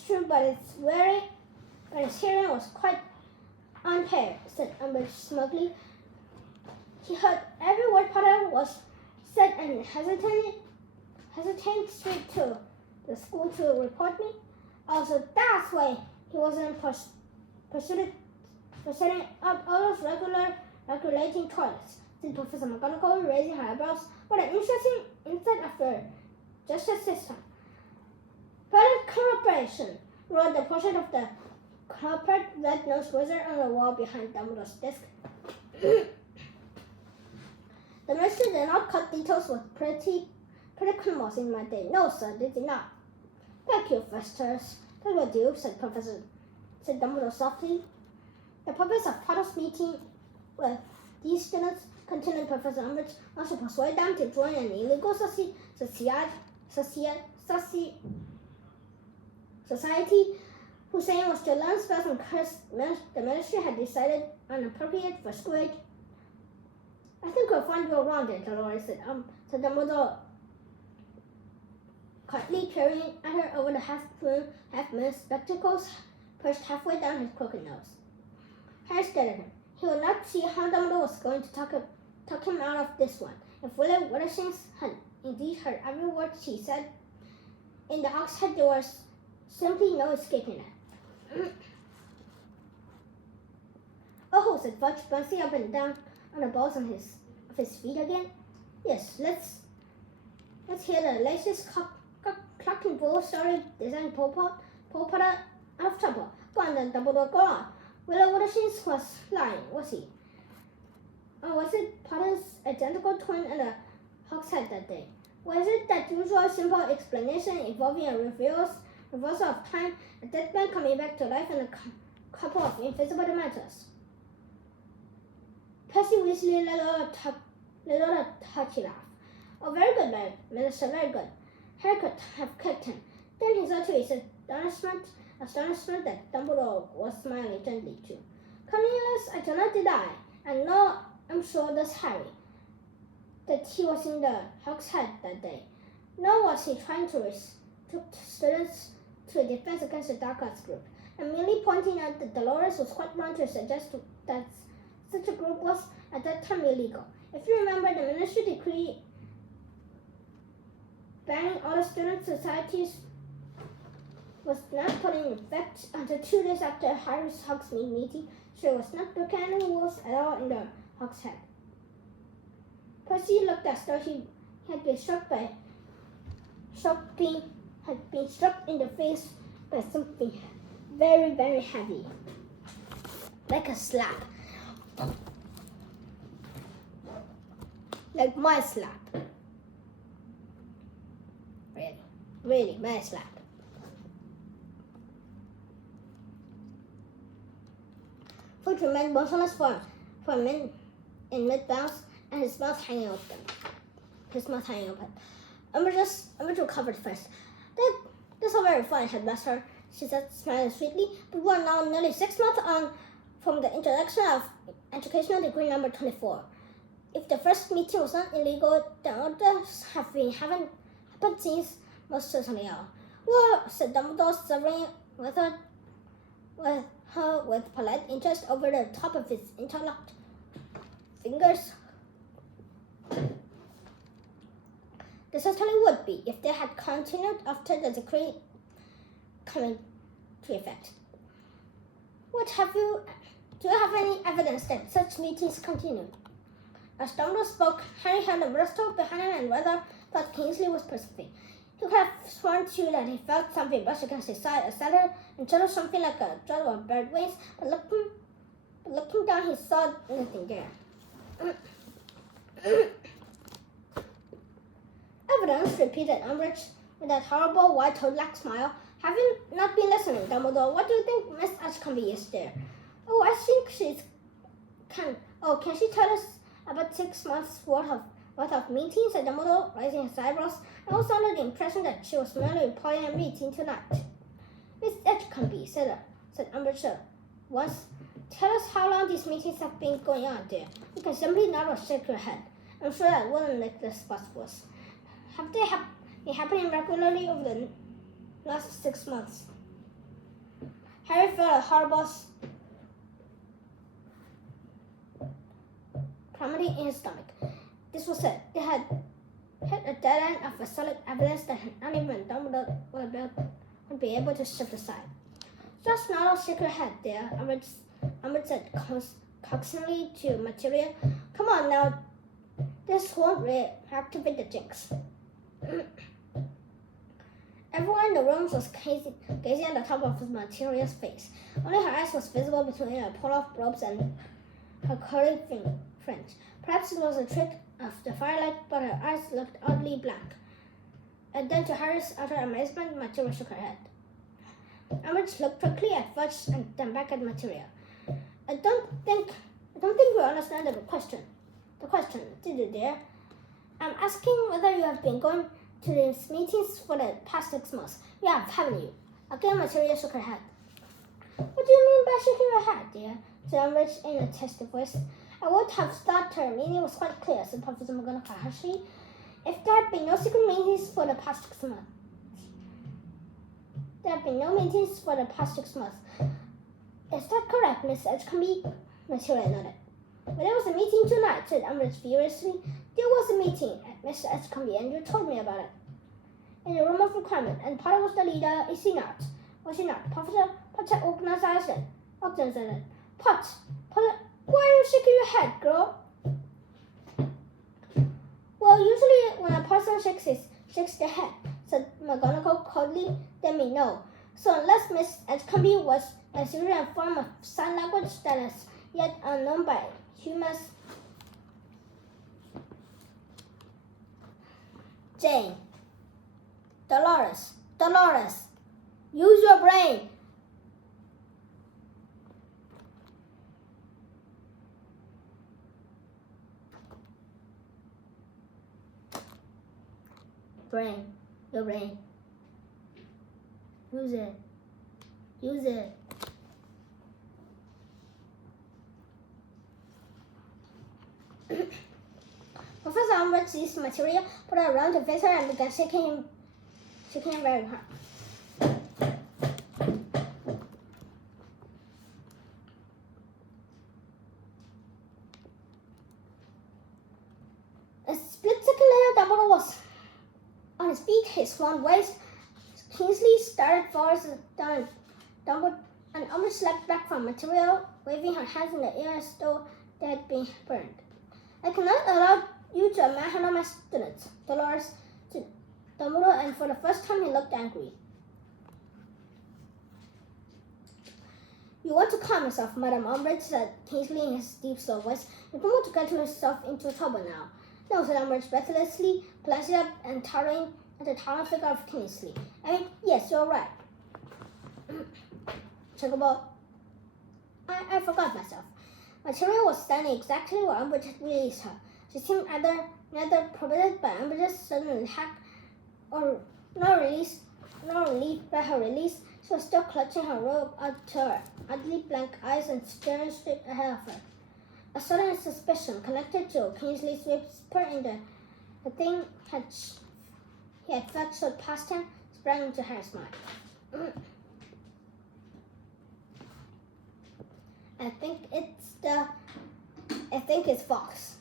his hearing was quite unimpaired, said Umbridge smugly. He heard every word Potter was said and hesitated straight to the school to report me. Also, that's why he wasn't pursued for setting up all those regulating toilets, said Professor McGonagall, raising her eyebrows. What an interesting insight of the justice system. Brilliant corroboration, roared the portrait of the culprit red-nosed wizard on the wall behind Dumbledore's desk. The minister did not cut details with pretty criminals in my day. No, sir, they did not. Thank you, Festus. That will do, said Dumbledore softly. The purpose of Potter's meeting with these students, continued Professor Umbridge, was to persuade them to join an illegal society whose aim was to learn spells and curse. The ministry had decided inappropriate for school age. I think we'll find you wrong there, Dolores, said Dumbledore, quietly peering at her over the half-moon spectacles perched halfway down his crooked nose. Harry stared at him. He would not see how Dumbledore was going to talk him out of this one. If Willie Ruthershing had indeed heard every word she said, in the Hogshead there was simply no escaping it. Oh, said Fudge, bouncing up and down on the balls of his feet again. Yes, let's hear the latest clock and bull story designed Paul Potter out of trouble. Go on then, Dumbledore, go on. Willie Ruthershing was lying, was he? was it Potter's identical twin in the hogshead that day? Was it that usual simple explanation involving a reversal of time, a dead man coming back to life, and a couple of invisible dimensions? Percy Weasley let out a touchy laugh. Oh, very good, Minister, very good. Harry could have kicked him. Then he saw to his astonishment that Dumbledore was smiling gently too. Cornelius, I do not deny, and no, I'm sure does Harry, that he was in the hogshead that day. Nor was he trying to recruit students to a defense against the Dark Arts group, and merely pointing out that Dolores was quite wrong to suggest that such a group was at that time illegal. If you remember, the ministry decree banning all the student societies was not put in effect until 2 days after Harry's Hogsmeade meeting, so it was not broken any rules at all in the hogshead. Percy looked as though he had been struck in the face by something very, very heavy, like a slap, like my slap. Really, my slap. Fudge remained motionless for a minute in mid-bounce, and his mouth hanging open. Umbridge recovered first. That's all very fine, Headmaster, she said, smiling sweetly, but we are now nearly 6 months on from the introduction of Educational Decree number 24. If the first meeting was not illegal, then others haven't happened since. Most certainly are. Well, said Dumbledore, surveying her with polite interest over the top of his interlocked fingers. They certainly would be if they had continued after the decree coming to effect. Do you have any evidence that such meetings continued? As Dumbledore spoke, Harry held a wristlock behind him and rather thought Kingsley was perceiving. He could have sworn too that he felt something brush against his side, a saddle, and shuddered something like a drop of bird wings, but looking down he saw nothing there. Evidence, repeated Umbridge with that horrible white toad-like smile. Have you not been listening, Dumbledore? What do you think Miss Edgecombe is there? Oh, I think can she tell us about 6 months worth of meetings? Said Dumbledore, raising his eyebrows. I was under the impression that she was merely reporting a meeting tonight. Miss Edgecombe, said Umbridge once. Tell us how long these meetings have been going on, dear. You can simply nod or shake your head. I'm sure that wouldn't make this possible. Have they been happening regularly over the last 6 months? Harry felt a horrible plummeting in his stomach. This was it. They had hit a dead end of a solid evidence that not even Dumbledore would be able to shift aside. Just nod or shake your head, dear, Umbridge said coaxingly to Materia. Come on now, this won't reactivate the jinx. Everyone in the room was gazing at the top of Materia's face. Only her eyes was visible between her pull-off robes and her curly fringe. Perhaps it was a trick of the firelight, but her eyes looked oddly blank. And then, to Harry's utter amazement, Materia shook her head. Umbridge looked quickly at Fudge and then back at Materia. I don't think you understand the question. Did you, dear? I'm asking whether you have been going to these meetings for the past 6 months. You have, haven't you? Again, Materia shook her head. What do you mean by shaking your head, dear? Said Umbridge in a testy voice. I would have thought her meaning was quite clear, said Professor McGonagall harshly. If there had been no secret meetings for the past 6 months. There have been no meetings for the past 6 months. Is that correct, Miss Edgecombe? Materia nodded. Well, there was a meeting tonight, said Umbridge furiously. There was a meeting at Mr. Edgecombe, and you told me about it. In the room of requirement, and Potter was the leader, is he not? Was he not? Potter organized it. Potter, why are you shaking your head, girl? Well, usually when a person shakes their head, said McGonagall coldly, they mean no. So unless Miss Edgecombe was as usual a form of sign language that is yet unknown by humans Jane. Dolores, use your brain. Your brain. Use it. Professor Umbridge seized material, put it around his face and began shaking him very hard. A split second later, Dumbledore was on his feet, his swan waist. Kingsley started forward down Dumbledore, and Umbridge leapt back from material, waving her hands in the air as though they had been burned. I cannot allow you to manhandle my students, Dolores said Dumbledore, and for the first time he looked angry. You want to calm yourself, Madame Umbridge, said Kingsley in his deep, slow voice. You don't want to get yourself into trouble now. No, said Umbridge breathlessly, glancing up and towering at the towering figure of Kingsley. I mean, yes, you're right. Chocobo. I forgot myself. Material was standing exactly where Umbridge had released her. She seemed neither prohibited by Umbridge's sudden attack nor relieved by her release. She was still clutching her robe out to her oddly blank eyes and staring straight ahead of her. A sudden suspicion connected to Kingsley's whisper in the thing he had felt so past him sprang into Harry's mind. I think it's Fox.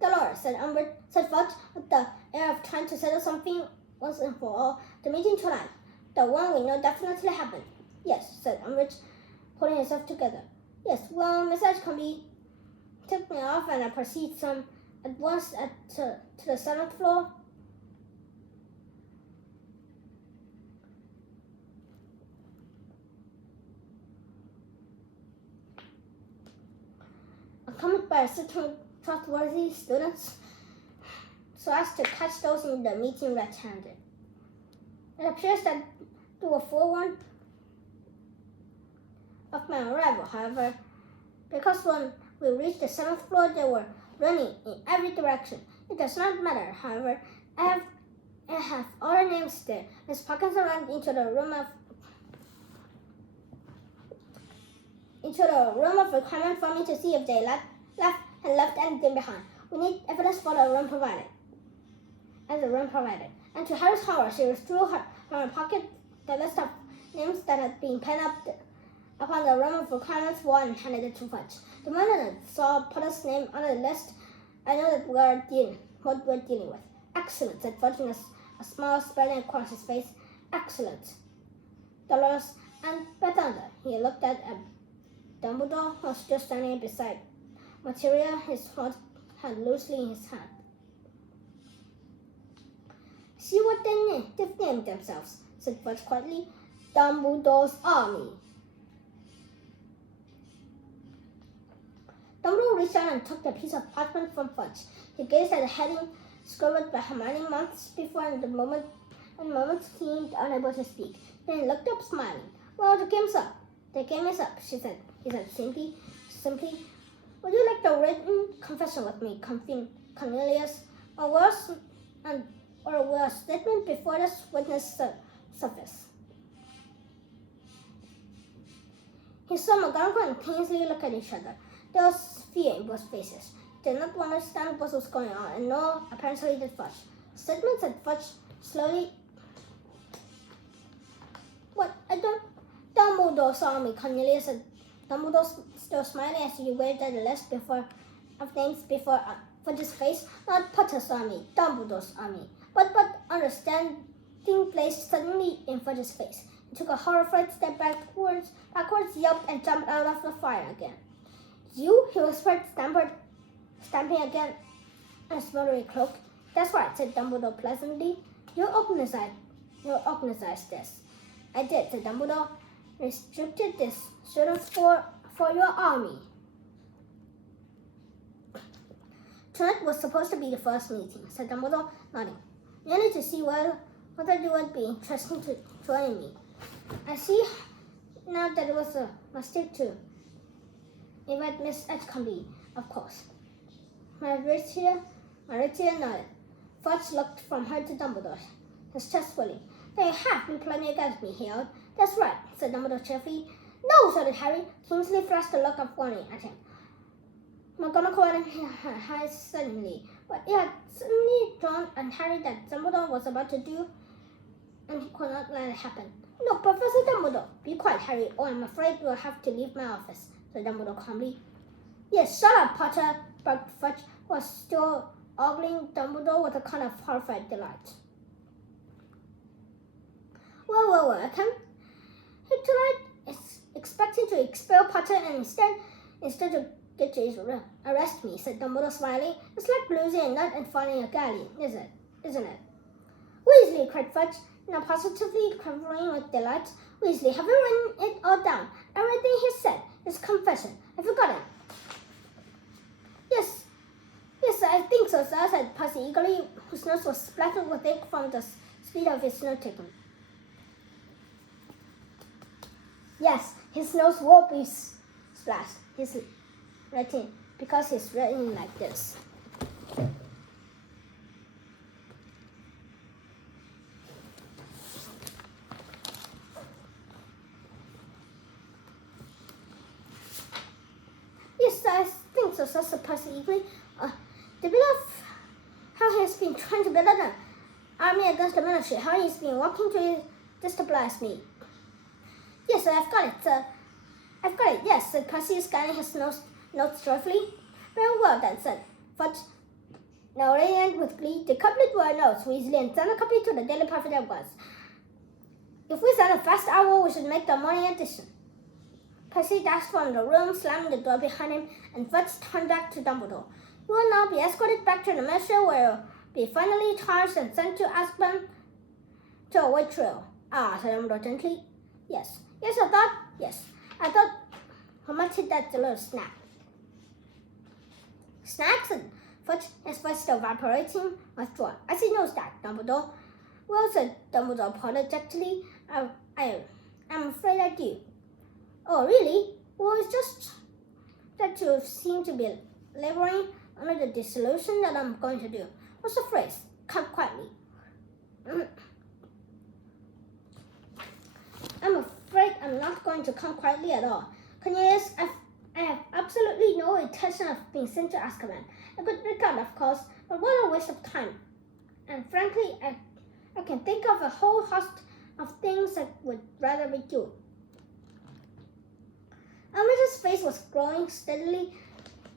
Dolores, said Fudge with the air of trying to settle something once and for all. The meeting tonight, the one we know definitely happened. Yes, said Umbridge, pulling herself together. Yes, well, Miss Edgecombe took me off and I proceeded at once to the 7th floor. Accompanied by certain trustworthy students, so as to catch those in the meeting red-handed. It appears that they were forewarned of my arrival, however, because when we reached the 7th floor, they were running in every direction. It does not matter, however. I have all the names there. Miss Parkinson ran into the room of requirement for me to see if they had left anything behind. We need evidence for the room provided. And to Harry's horror, she withdrew from her pocket the list of names that had been pinned up upon the room of requirements wall and handed it to Fudge. The moment I saw Potter's name on the list, I knew that what we're dealing with. Excellent, said Fudge with a smile spreading across his face. Excellent. Dolores, and by thunder, he looked at Dumbledore, who was just standing beside Materia, his hand loosely in his hand. See what they've named themselves, said Fudge quietly. Dumbledore's Army. Dumbledore reached out and took a piece of parchment from Fudge. He gazed at the heading scribbled by Hermione months before, and the moment seemed unable to speak. Then he looked up, smiling. Well, the game's up. The game is up, he said simply. Would you like the written confession with me, Cornelius, or will a statement before this witness surface? He saw McGonagall and Kingsley look at each other. There was fear in both faces. They did not understand what was going on, and nor apparently did Fudge. Statement, said Fudge slowly. What? I don't. Dumbledore saw me, Cornelius said. Dumbledore still smiling as he waved at the list of names before Fudge's face. Not Potter's army, Dumbledore's army. But understanding blazed suddenly in Fudge's face. He took a horrified step backwards, yelped, and jumped out of the fire again. You? He whispered, stamping again in his smothery cloak. That's right, said Dumbledore pleasantly. You organized this. I did, said Dumbledore. Restricted this students for your army. Tonight was supposed to be the first meeting, said Dumbledore, nodding. You need to see whether you would be interested to join me. I see now that it was a mistake to invite Miss Edgecombe, of course. Maurizia nodded. Fudge looked from her to Dumbledore, his chest swelling. Then you have been planning against me, he yelled. That's right, said Dumbledore cheerfully. No, shouted Harry. Kingsley flashed a look of warning at him. McGonagall and her eyes suddenly, but it had suddenly dawned on Harry that Dumbledore was about to do, and he could not let it happen. No, Professor Dumbledore. Be quiet, Harry, or I'm afraid you'll have to leave my office, said Dumbledore calmly. Yes, shut up, Potter, barked Fudge, who was still ogling Dumbledore with a kind of horrified delight. Well, I can't. Here tonight is expecting to expel Potter and instead to get to arrest me, said Dumbledore smiling. It's like losing a nut and finding a galley, isn't it? Weasley, cried Fudge, now positively quivering with delight. Weasley, have you written it all down? Everything he said, his confession. Have you got it? Yes, I think so, sir, said Percy eagerly, whose nose was splattered with ink from the speed of his note-taking. Yes, his nose will be splashed, his writing, because he's written like this. Yes, I think so, said Percy eagerly. The bit of how he has been trying to build an army against the Ministry, how he's been working to destabilize me. Yes, sir, I've got it, sir. I've got it, yes, said Percy, scanning his notes joyfully. Very well then, said Fudge. Now radiant with glee, the couplet were notes, Weasley, and send a copy to the Daily Prophet at once. If we send a fast hour, we should make the morning edition. Percy dashed from the room, slamming the door behind him, and Fudge turned back to Dumbledore. You will now be escorted back to the Ministry, where you'll be finally charged and sent to Azkaban to a white trail. Ah, said Dumbledore gently. Yes, I thought how much hit that little snap. Snacks and Fudge, his voice still vibrating, withdrawn. I see no snack, Dumbledore. Well, said Dumbledore apologetically, I'm afraid I do. Oh, really? Well, it's just that you seem to be laboring under the disillusion that I'm going to do. What's the phrase? Come quietly. I'm afraid I'm not going to come quietly at all. Cornelius, I have absolutely no intention of being sent to Azkaban. A good record, of course, but what a waste of time. And frankly, I can think of a whole host of things I would rather be doing. Umbridge's face was growing steadily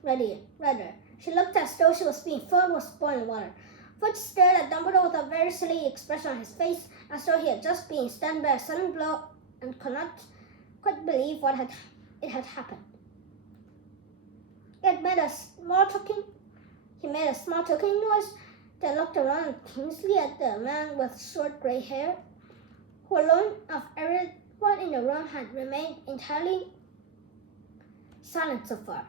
redder. She looked as though she was being filled with boiling water. Fudge stared at Dumbledore with a very silly expression on his face, as though he had just been stunned by a sudden blow and could not quite believe what had happened. He made a small talking noise, then looked around Kingsley at the man with short grey hair, who alone of everyone in the room had remained entirely silent so far.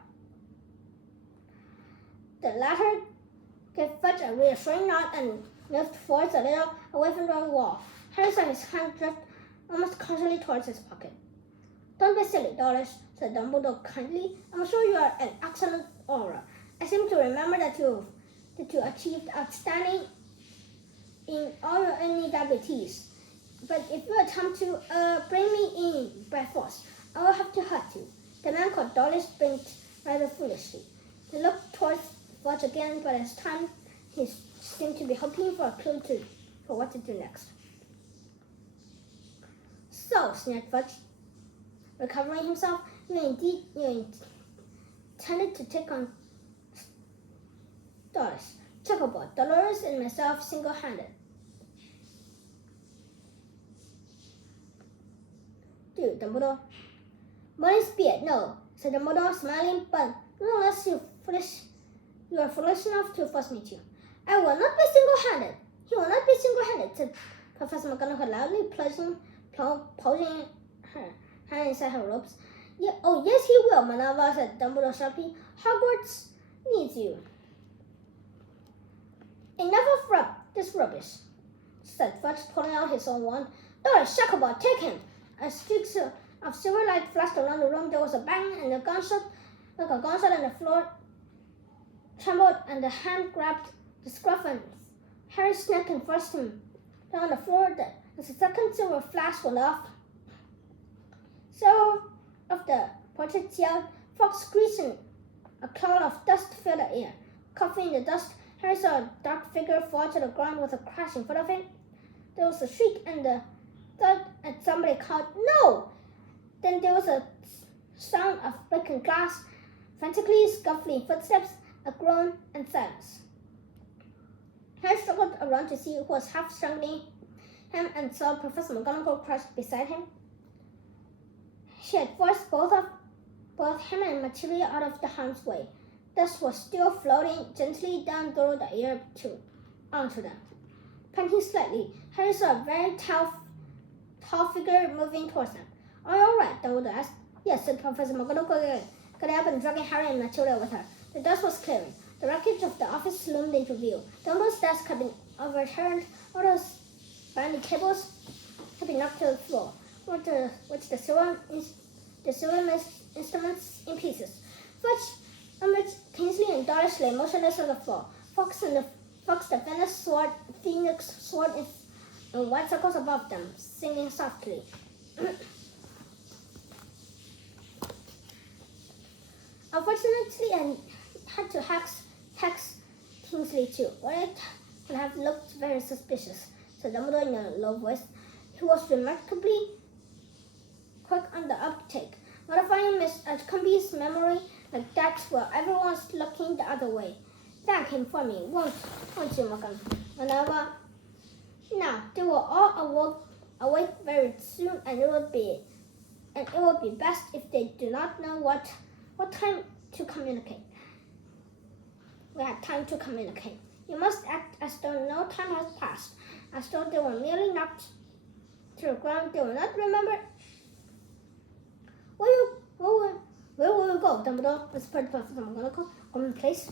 The latter gave Fudge a reassuring nod and moved forwards a little away from the wall. Harry saw his hand drift almost casually towards his pocket. Don't be silly, Dawlish, said Dumbledore kindly. I'm sure you are an excellent aura. I seem to remember that you achieved outstanding in all your NEWTs. But if you attempt to bring me in by force, I will have to hurt you. The man called Dawlish blinked rather foolishly. He looked towards Fudge again, but this time he seemed to be hoping for a clue for what to do next. So, sneered Fudge, recovering himself, you intended to take on Dawlish, Checkerboard, Dolores, and myself single-handed. Do, Dumbledore. Monies be it, no, said Dumbledore, smiling, but not unless you are foolish enough to force me to. I will not be single-handed. He will not be single-handed, said Professor McGonagall loudly, poking her hand inside her robes. Yeah, oh, yes, he will, Minerva, said Dumbledore sharply. Hogwarts needs you. Enough of this rubbish, said Fudge, pulling out his own wand. Doris, Shacklebolt, take him! As streaks of silver light flashed around the room, there was a bang and a gunshot, and the floor trembled, and the hand grabbed the scruff and Harry's neck and forced him down on the floor. As the second silver flash went off, several of the portraits yelled. Fox screeched, and a cloud of dust filled the air. Coughing in the dust, Harry saw a dark figure fall to the ground with a crash in front of him. There was a shriek and a thud, and somebody called, "No!" Then there was a sound of breaking glass, frantically scuffling footsteps, a groan, and silence. Harry struggled around to see who was half strangling him and saw Professor McGonagall crouched beside him. She had forced both him and Matilda out of the harm's way. Dust was still floating gently down through the air onto them. Panting slightly, Harry saw a very tall figure moving towards them. "Are you all right?" Dumbledore asked. "Yes," said Professor McGonagall, getting up and dragging Harry and Matilda with her. The dust was clearing. The wreckage of the office loomed into view. Dumbledore's desk had been overturned. All those binding cables had been knocked to the floor, which the silver instruments in pieces. Fudge, Umbridge, Kingsley, and Doris lay motionless on the floor. Fox the Phoenix sword in white circles above them, singing softly. Unfortunately, I had to hex Kingsley too. Well, it would have looked very suspicious, said Dumbledore in a low voice. He was remarkably quick on the uptake, modifying Miss Edgecombe's memory like that while everyone was looking the other way. Thank him for me, won't you, Minerva? Now they will all awake very soon, and it will be best if they do not know what time to communicate. We had time to communicate. You must act as though no time has passed, as though they were merely knocked to the ground. They will not remember. Where will we go, Dumbledore? Whispered Professor McGonagall. Common place?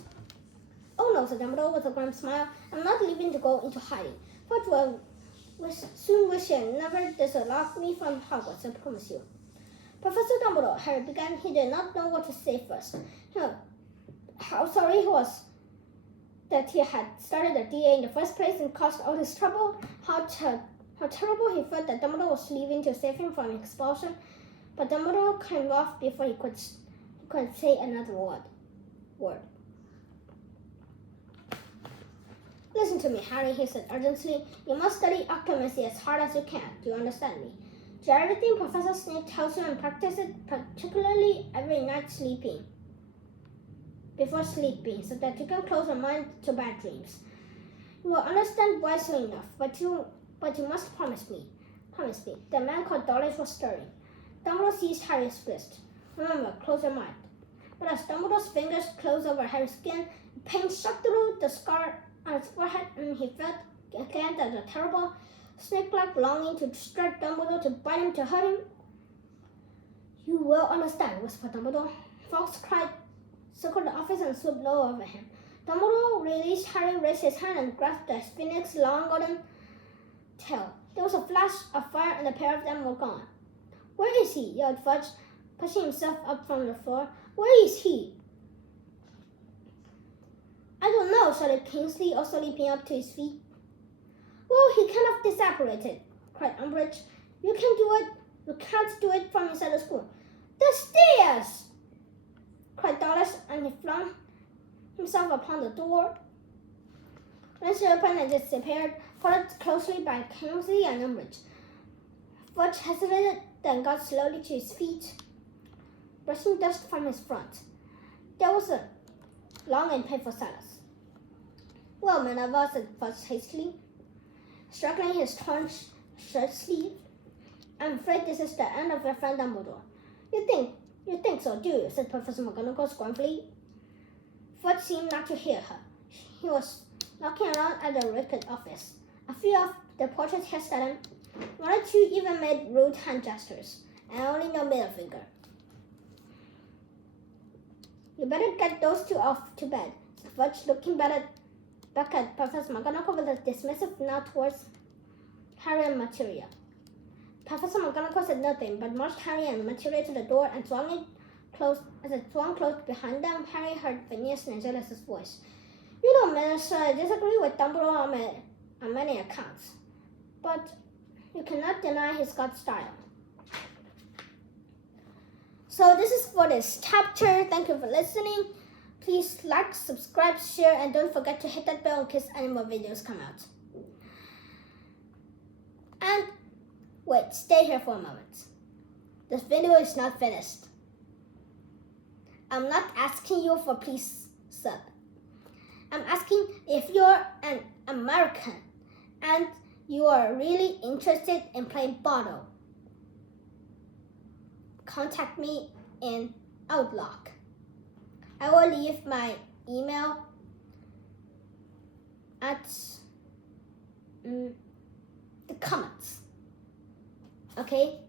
Oh no, said Dumbledore with a grim smile. I'm not leaving to go into hiding. But will soon wish you had never disallow me from Hogwarts, I promise you. Professor Dumbledore, Harry began. He did not know what to say first. How sorry he was that he had started the DA in the first place and caused all this trouble. How terrible he felt that Dumbledore was leaving to save him from expulsion. But Dumbledore came off before he could say another word. Listen to me, Harry, he said urgently. You must study octomancy as hard as you can. Do you understand me? Do everything Professor Snape tells you and practice it, particularly every night before sleeping, so that you can close your mind to bad dreams. You will understand wisely enough, but you must promise me. Promise me. The man called Dawlish was stirring. Dumbledore seized Harry's wrist. Remember, close your mind. But as Dumbledore's fingers closed over Harry's skin, pain shot through the scar on his forehead, and he felt again that a terrible, snake-like longing to strike Dumbledore, to bite him, to hurt him. You will understand, whispered Dumbledore. Fox cried, circled the office, and swooped low over him. Dumbledore released Harry, raised his hand, and grasped the phoenix's long golden tail. There was a flash of fire, and the pair of them were gone. Where is he? Yelled Fudge, pushing himself up from the floor. Where is he? I don't know, shouted Kingsley, also leaping up to his feet. Well, he kind of disapparated, cried Umbridge. You can't do it from inside the school. The stairs! Cried Dawlish, and he flung himself upon the door. When she opened and disappeared, followed closely by Kingsley and Umbridge. Fudge hesitated, then got slowly to his feet, brushing dust from his front. There was a long and painful silence. Well, Minerva, said Fudge hastily, struggling his torn shirt sleeve. I'm afraid this is the end of your friend Dumbledore. You think so, do you? Said Professor McGonagall scornfully. Fudge seemed not to hear her. He was looking around at the wicked office. A few of the portraits hissed at him. One or two even made rude hand gestures, and only no middle finger. You better get those two off to bed, said Fudge, looking back back at Professor McGonagall with a dismissive nod towards Harry and Materia. Professor McGonagall said nothing, but marched Harry and Materia to the door and swung it closed. As it swung closed behind them, Harry heard Phineas Nigellus's voice. You know, Minister, I disagree with Dumbledore on many accounts, but you cannot deny his God style. So this is for this chapter. Thank you for listening. Please like, subscribe, share, and don't forget to hit that bell in case any more videos come out. And wait, stay here for a moment. This video is not finished. I'm not asking you for please sub. I'm asking if you're an American and you are really interested in playing Bottle. Contact me in Outlook. I will leave my email at the comments. Okay?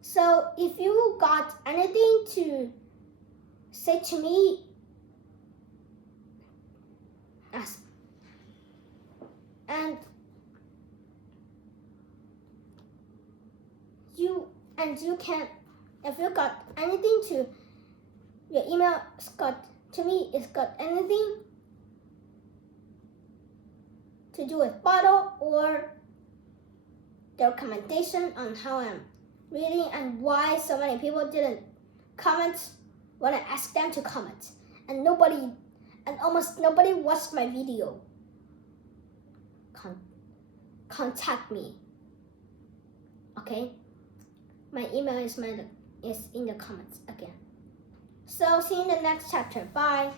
So if you got anything to say to me, ask. And you can, if you got anything to, your email got to me, it's got anything to do with Bottle or the recommendation on how I'm reading and why so many people didn't comment when I asked them to comment, and almost nobody watched my video. Contact me. Okay? My email is in the comments again. So see you in the next chapter. Bye.